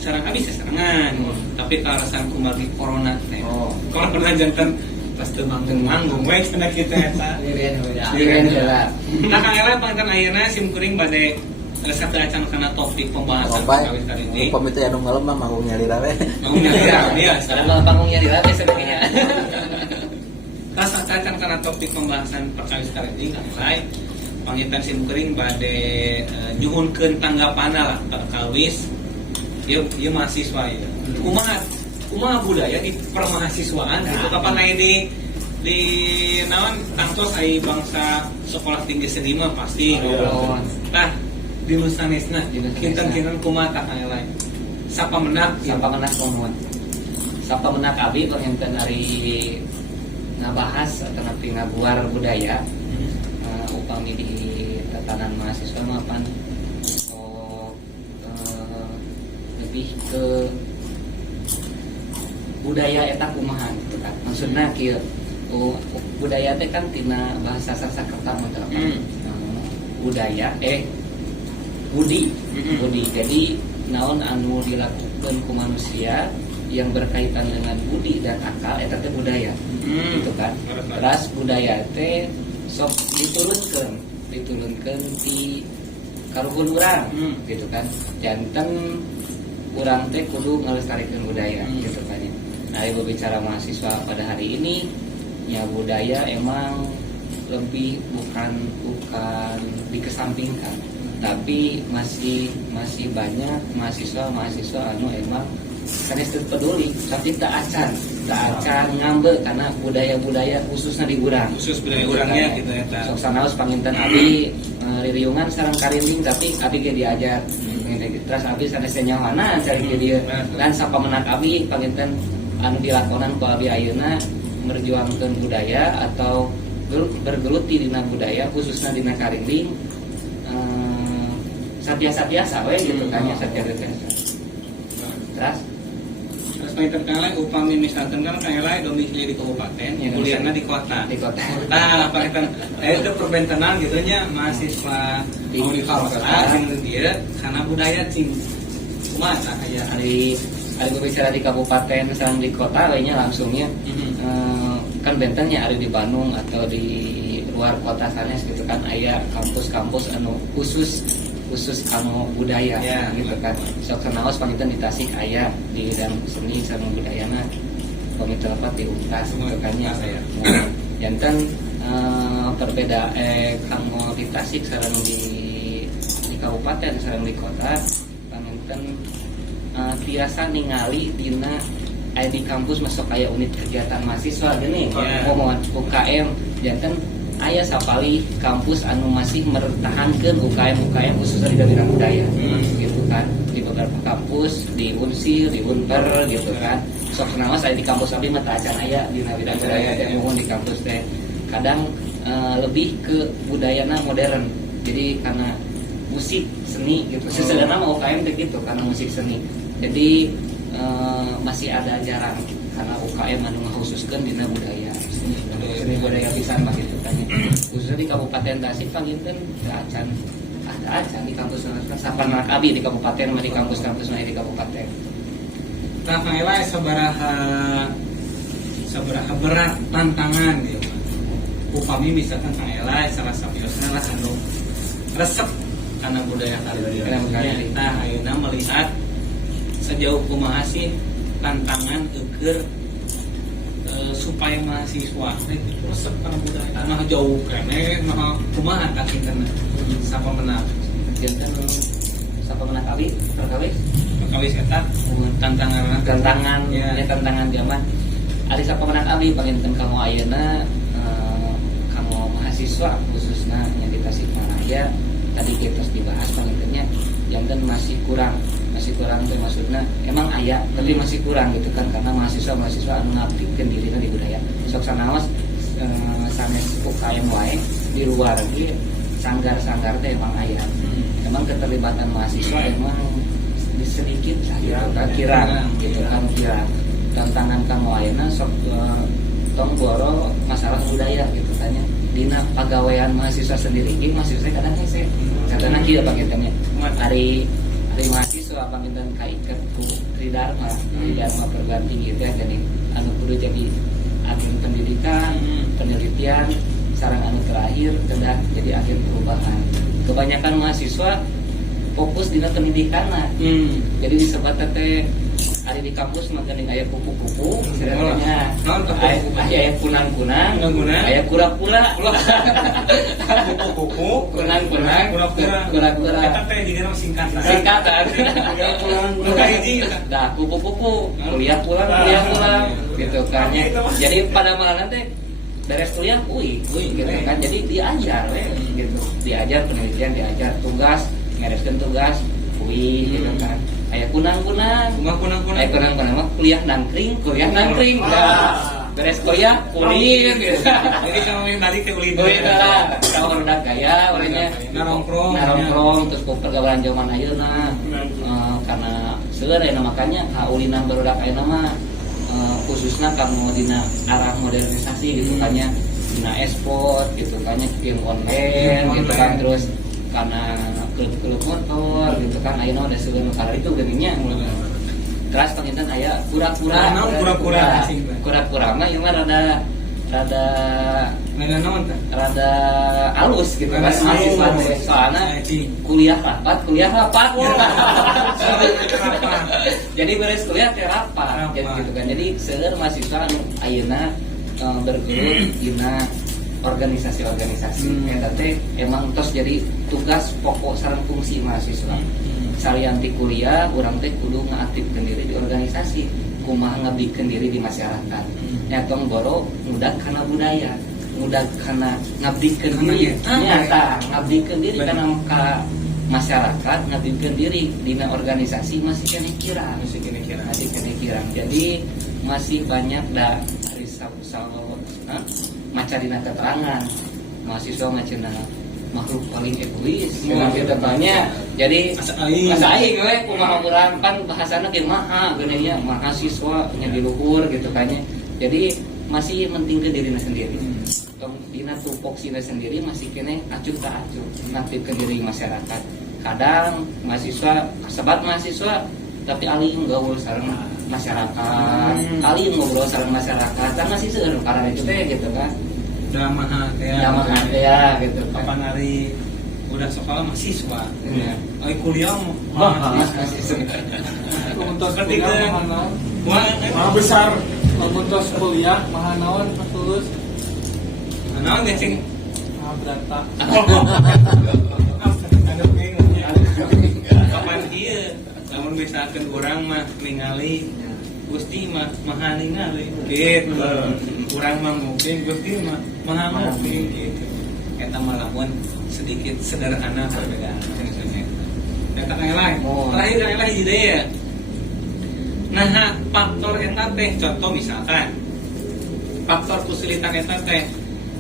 Sareng abi sesarengan, tapi kaleresan kumargi corona teh. Corona janten pas teu manggung we cenah kita eta. Liren udah. Liren heula Nah, Kang Ela panten ayeuna simkuring bade resep acan kana topik pembahasan Apa? kawin karidi. Komite anu ngalem mah manggung nyari we. Mau nyari dia. karena panggungnya di lapis sebenarnya Tas acan kana topik pembahasan perkawis karidi Kang Ela pangitan simkuring bade nyuhunkeun tanggapanna lah perkawis ieu mahasiswa ya. Kumaha budaya di permahasiswaan gitu kapan aya di naon tangtos aya bangsa sekolah tinggi seni mah pasti tah di nusanesna kinten-kinten kumaha Kang Ela sapa menak Sapa menak mohon Sapa menak abi panginten ari ngabahas atau nanti ngabuar budaya upami di tatanan mahasiswa mapan lebih ke budaya eta kumaha gitu kan maksudna kieu budaya teh kan tina bahasa Sanskerta mah budaya budi jadi naon anu dilakukan ku manusia yang berkaitan dengan budi dan akal eta teh budaya gitu kan terus budaya teh sok diturunkeun di karuhun urang gitu kan janten urang teh kudu ngelestarikeun budaya gitu kan ya. Nah, ibu bicara mahasiswa pada hari ini ya budaya emang lebih bukan dikesampingkan tapi masih banyak mahasiswa anu emang sanes teu peduli tapi tak acan ngambil karena budaya khususnya di urang khusus budaya urangnya gitu ya ta. sok sanaos panginten abi ririungan sareng karinding tapi abi ge diajar terus abi sanes nyawana cari ke dia dan sapamenang abi panginten anu dilakonan ku abi ayeuna merjuangkeun budaya atau bergelut di dina budaya khususnya dina karinding satiasa we gitu kan ya satiasa terus Terus kang lain upami misalkan kan kang lain domisili di kabupaten, ya, kuliahnya di kota. Di kota. Nah, pangitan itu perbentenan gitu nya mahasiswa Di universitas yang dia karena budaya cing. Kumaha aya hari berbicara di kabupaten misalnya di kota lainnya langsungnya kan bentennya ada di Bandung atau di luar kota sana gitu kan aya kampus-kampus anu khusus anu budaya ya, gitu kan sok sanaos pangitan di Tasik aya di bidang seni sareng budayana pamitu apa di UNTAS gitu kan ya janten perbedaan kanggo di Tasik sareng di kabupaten sareng di kota panginten tiasa ningali dina aya di kampus masuk kayak unit kegiatan mahasiswa gini ngomong UKM janten aya sapali kampus anu masih mertahankeun UKM khususnya di bidang budaya gitu kan di beberapa kampus di Unsir di Unper gitu kan sok sanaos aya di kampus abi mah teu acan aya dina bidang budaya teh mohon di kampus teh kadang lebih ke budayana modern jadi karena musik seni gitu sesederhana mah UKM teh gitu karena musik seni jadi masih ada jarang karena UKM anu ngakhususkeun dina budaya seni budaya pisan mah gitu kan khususnya di Kabupaten Tasik panginten acan di kampus sapan abi di kabupaten mah di kampus-kampus mah di kabupaten. Nah, kang Ela sabaraha berat tantangan gitu. Upami misalkan kang Ela salah sapiosna lah anu resep karena budaya kali. Nah, ayeuna melihat sejauh kumaha sih tantangan eukeur supaya mahasiswa resep karena budaya nah jauh kene nah kumaha kakinten sapamenang Janten sapamenang abi perkawis eta tantangan ya tantangan zaman ari sapamenang abi panginten kamu ayeuna kamu mahasiswa khususnya yang di Tasikmalaya tadi kita dibahas pangintennya janten masih kurang tuh maksudnya emang aya tapi masih kurang gitu kan karena mahasiswa anu ngabdikeun dirina di budaya sok sanaos sanes UKM wae di luar ge sanggar-sanggar teh emang aya emang keterlibatan mahasiswa emang sedikit saya kira gitu kan kira tantangan kamu ayeuna sok tong boro masalah budaya gitu kan ya dina pagawean mahasiswa sendiri ge mahasiswa kadang hese katana kieu paketannya hari mahasiswa panginten kaiket ku Tridharma perguruan tinggi teh jadi anu kudu jadi agen pendidikan penelitian sareng anu terakhir kedah jadi agen perubahan kebanyakan mahasiswa fokus dina pendidikanna jadi disebut teh ari di kampus mah geuning aya kupu-kupu sebenarnya aya kunang-kunang aya kura-kura kupu-kupu kunang-kunang kura-kura eta teh dina singkatan dah kupu-kupu kuliah pulang gitu kan jadi pada malam teh beres kuliah gitu kan jadi diajar gitu diajar penelitian diajar tugas ngereskeun tugas gitu kan aya kunang-kunang mah kuliah nangkring beres kuliah kuliah gitu jadi kami balik ke kuliah kalau udah gaya orangnya narongkrong terus pergaulan zaman ayeuna karena seueur makanya kaulinan barudak ayeuna mah khususnya kamu dina arah modernisasi gitu kan ya dina ekspor gitu kan ya game online gitu kan terus karena klub motor gitu kan ayeuna udah seueur karena itu geuningnya terus panginten aya kura-kura mah ieu mah rada alus gitu kan mahasiswa teh soalna kuliah rapat jadi beres kuliah teh rapat gitu kan jadi seueur mahasiswa anu ayeuna bergelut dina organisasi-organisasi. Eta teh emang tos jadi tugas pokok sareng fungsi mahasiswa. Salian ti kuliah, urang teh kudu ngaaktifkeun diri di organisasi, kumaha ngabdikeun diri di masyarakat. Nyatong boro ngudag kana budaya, ngudag kana ngabdikeun diri. Nyata ngabdikeun diri kana ka masyarakat, ngabdikeun diri dina organisasi masih kene kirang. Masih kene kirang. Jadi masih banyak dari maca dina keterangan mahasiswa macana makhluk paling egois gitu banyak. Jadi masa aing we kumaha urang kan bahasana ge maha geuning nya mahasiswa nya di luhur gitu kan nya. Jadi masih mentingkeun dirina sendiri. Dina tupoksina sendiri masih kene acuh ka acuh ngaktifkeun diri masyarakat. Kadang mahasiswa sebat mahasiswa tapi aling gaul sareng masyarakat, aling ngobrol sareng masyarakat, kan masih seueur karena itu teh gitu kan. Drama ya gitu kan. Kapan hari udah sekolah mahasiswa. Iya. Kuliah mahasiswa. Untuk Ketika kuliah maha naon? wah besar. Untuk kuliah maha naon pas lulus? naon ya cing? Maha berata. Kapan ieu? Lamun misalkan urang mah ningali Gusti mah maha ningali gitu. Urang mah mungkin Gusti mah maha mungkin gitu. Eta mah lamun sedikit sederhana perbedaan maksudnya. Eta lain. Terakhir adalah ide ya. Nah, faktor eta teh contoh misalkan faktor kesulitan eta teh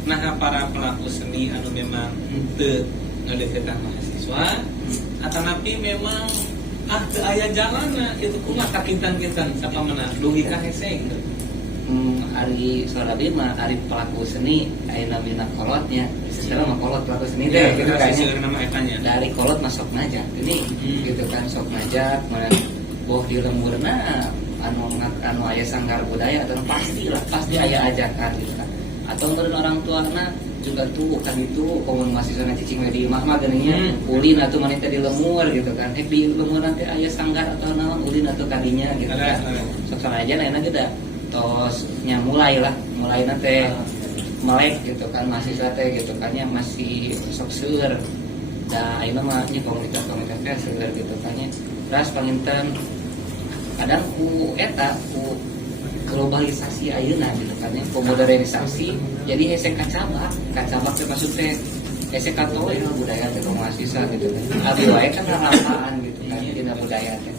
nah para pelaku seni anu memang teu ngadeukeutan mahasiswa atanapi memang teu aya jalanna itu kumaha kakintan-kintan sapamanah dugi ka hese gitu. Ari Sorabi mah ari pelaku seni ayeuna mina kolotnya. Secara mah kolot pelaku seni teh gitu kan. Nama etanya. Dari kolot masuk ngajak ini gitu kan sok ngajak mah boh di lemurna anu aya sanggar budaya atau pasti aya ajakan gitu kan. Atau untuk orang tuana juga tuh kan itu komun mahasiswa cicing di imah mah geuningnya ulin atuh maneh teh di lemur gitu kan. Di lemur nanti aya sanggar atau naon ulin atuh kadinya gitu kan. Sok aja ayeuna geda tos nya mulai nanti melek gitu kan mahasiswa teh gitu kan nya masih sok seueur. Da ayeuna mah nya komunitas teh seueur gitu kan nya. Terus panginten kadang ku eta ku globalisasi ayeuna gitu kan ya, modernisasi jadi hese kacabak teh maksud teh hese katoe budaya teh mahasiswa gitu kan. Abi wae kan harapan gitu kan dina budaya teh.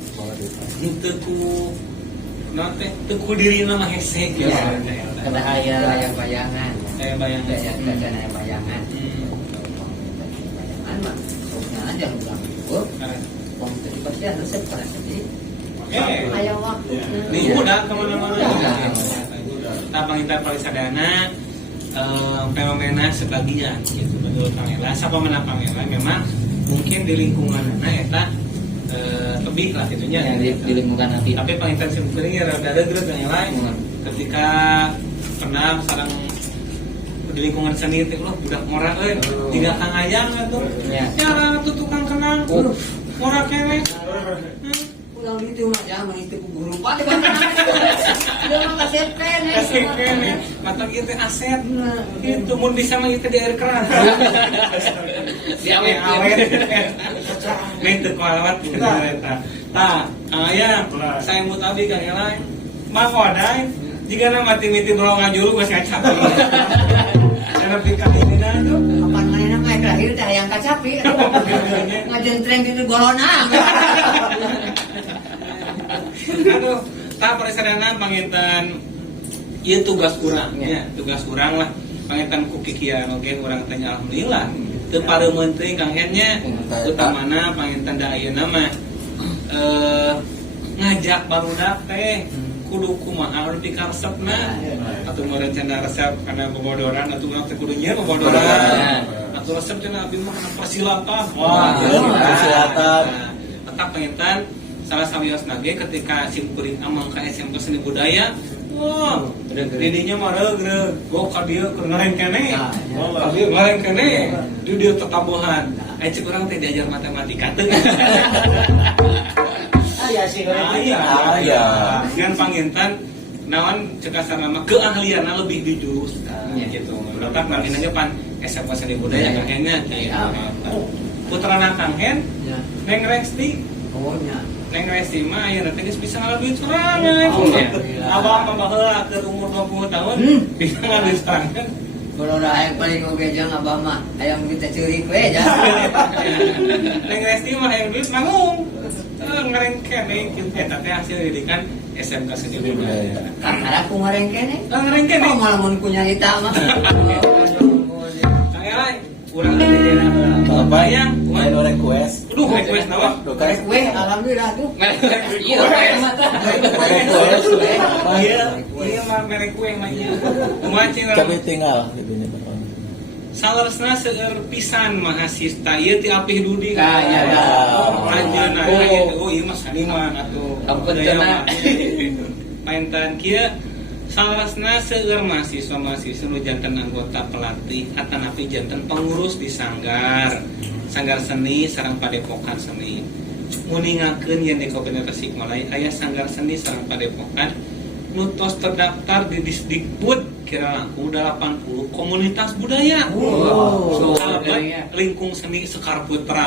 Henteu ku naon teh teu ku dirina mah hese gitu. Kada aya bayangan. Aya bayangan. Aya bayangan. Mah soknya aja lu bilang. Oh, komunitas pasti ada resep pada sini. Aya waktu. Nih udah kemana-mana. Kita pangitan parisadana fenomena sebagian gitu menurut Pangela. Siapa mana Pangela memang mungkin di lingkungan eta lebih lah gitunya. Di lingkungan nanti. Tapi pangitan simpelnya rada geus yang lain. Ketika pernah sareng di lingkungan seni teh budak ngora euy, tidak kang ayang atuh. Cara tuh tukang kenang. Ngora kene. Ulang itu mah jangan itu guru pati kan. Dia mah kaset kene. Mata kieu teh aset. Kitu mun bisa mah kitu di air keran. Si awet. Nih teu kualawat kitu eta. Tah, aya saya mutabi Kang Elai. Mah wadai jika mati-miti bolong ngajulu geus ngacap. Karena pikir ini dah tuh. Kapan mainan kayak terakhir teh yang kacapi. Ngajentreng itu golona. Aduh, tak parisadana panginten ieu tugas urang nya, tugas urang lah. Panginten ku kikian oge urang teh alhamdulillah. Teu pareumeun teuing Kang Hen nya. Utamana panginten da ayeuna mah ngajak barudak teh kudu kumaha anu pikaresepna atuh merencana resep kana bobodoran atuh urang teh kudu nyieur bobodoran atuh resep teh abi mah persilatan wah persilatan tetap penginten salah sawiosna ge ketika simkuring amang ka SMP Seni Budaya wah didinya mah reug-reug go ka dieu keur ngareng kene ka dieu ngareng kene di dieu tetabohan aya cek urang teh diajar matematika teu Iya sih. Iya. Dengan panginten naon cek kasarna mah keahlianna lebih di jurus gitu. Letak makin aja pan SMK Seni Budaya kakeknya putrana Kang Hen Ya. Neng Resti Oh nya. Neng Resti mah aya teh geus bisa ngaladuit sorangan. Abang mah baheula keur umur 20 tahun bisa ngaladuit sorangan. Kalau udah yang paling oke jangan abah mah ayam kita curi kue ya. Neng Resti mah yang duit manggung. Ngerengken eta teh hasil didikan SMK Seni Budaya. Karena aku ngareng kene. Ngerengken Oh malah mun punya kita mah. Kang Elai, urang teh dina Apa yang main request? Aduh, request naon? Karek kue alhamdulillah tuh. Iya, kayak mata. Iya mah merek kue mah ieu. Kumaha cenah? Tapi tinggal gitu nya. Saleresna seueur pisan mahasiswa ieu ti Apih Dudi. Ah, iya, iya. Anjeunna oh ieu mah saniman atuh. Ampun, Budaya cenah. mah. Paintan kieu saleresna seueur mahasiswa-mahasiswa nu janten anggota pelatih atanapi janten pengurus di sanggar seni sareng padepokan seni. Muningakeun yen di Kabupaten Tasikmalaya aya sanggar seni sareng padepokan nu tos terdaftar di Disdikbud kira langkung 80 komunitas budaya. Wow. Sahabat lingkung seni Sekar Putra.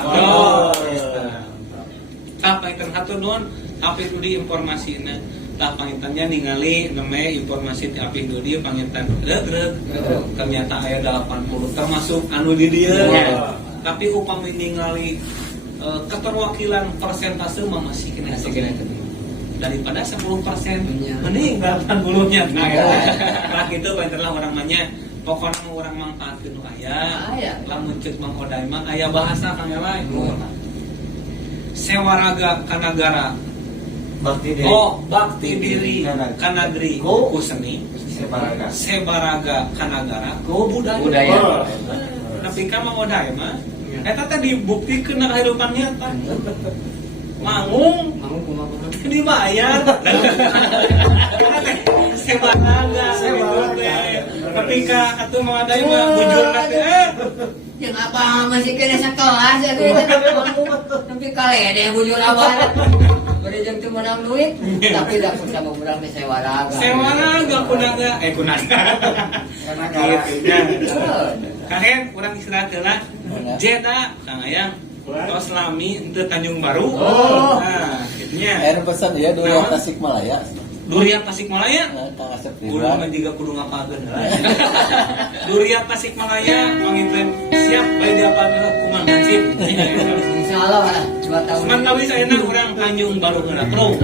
Tah pangitan hatur nuhun Apih Dudi informasina. Tah pangitannya ningali neme informasi ti Apih Dudi pangitan reug ternyata aya 80 termasuk anu di dieu. Tapi upami ningali keterwakilan persentase mah masih kena daripada 10% mending 80-nya nah gitu pantelah orang manya pokoknya orang manfaatkeun nu aya lamun ceuk Mang Oday mah aya bahasa Kang Elai sewaraga kanagara bakti diri kanagri ku seni sebaraga kanagara ku budaya tapi kan Mang Oday mah eta teh dibuktikan na kehidupan nyata. Manggung dibayar. Sebaraga. Ketika atuh Mang Oday mah bujurna teh Yang apa masih kena sekelas ya tuh tapi kali ada yang bujur awal beri jam tu menang duit tapi dah pun sama orang di sewaraga kunaga Kahen kurang istirahat heula Jeda Kang Ayang tos lami teu Tanjung Baru nah gitunya Air pesan ya dulu Tasikmalaya. Durian Tasikmalaya Kang Asep kudu mah juga kudu ngapageun Durian Tasikmalaya pangiteuan siap bae diapageun kumaha hansip insyaallah 2 tahun Semantawi saya urang Tanjung Baru heula bro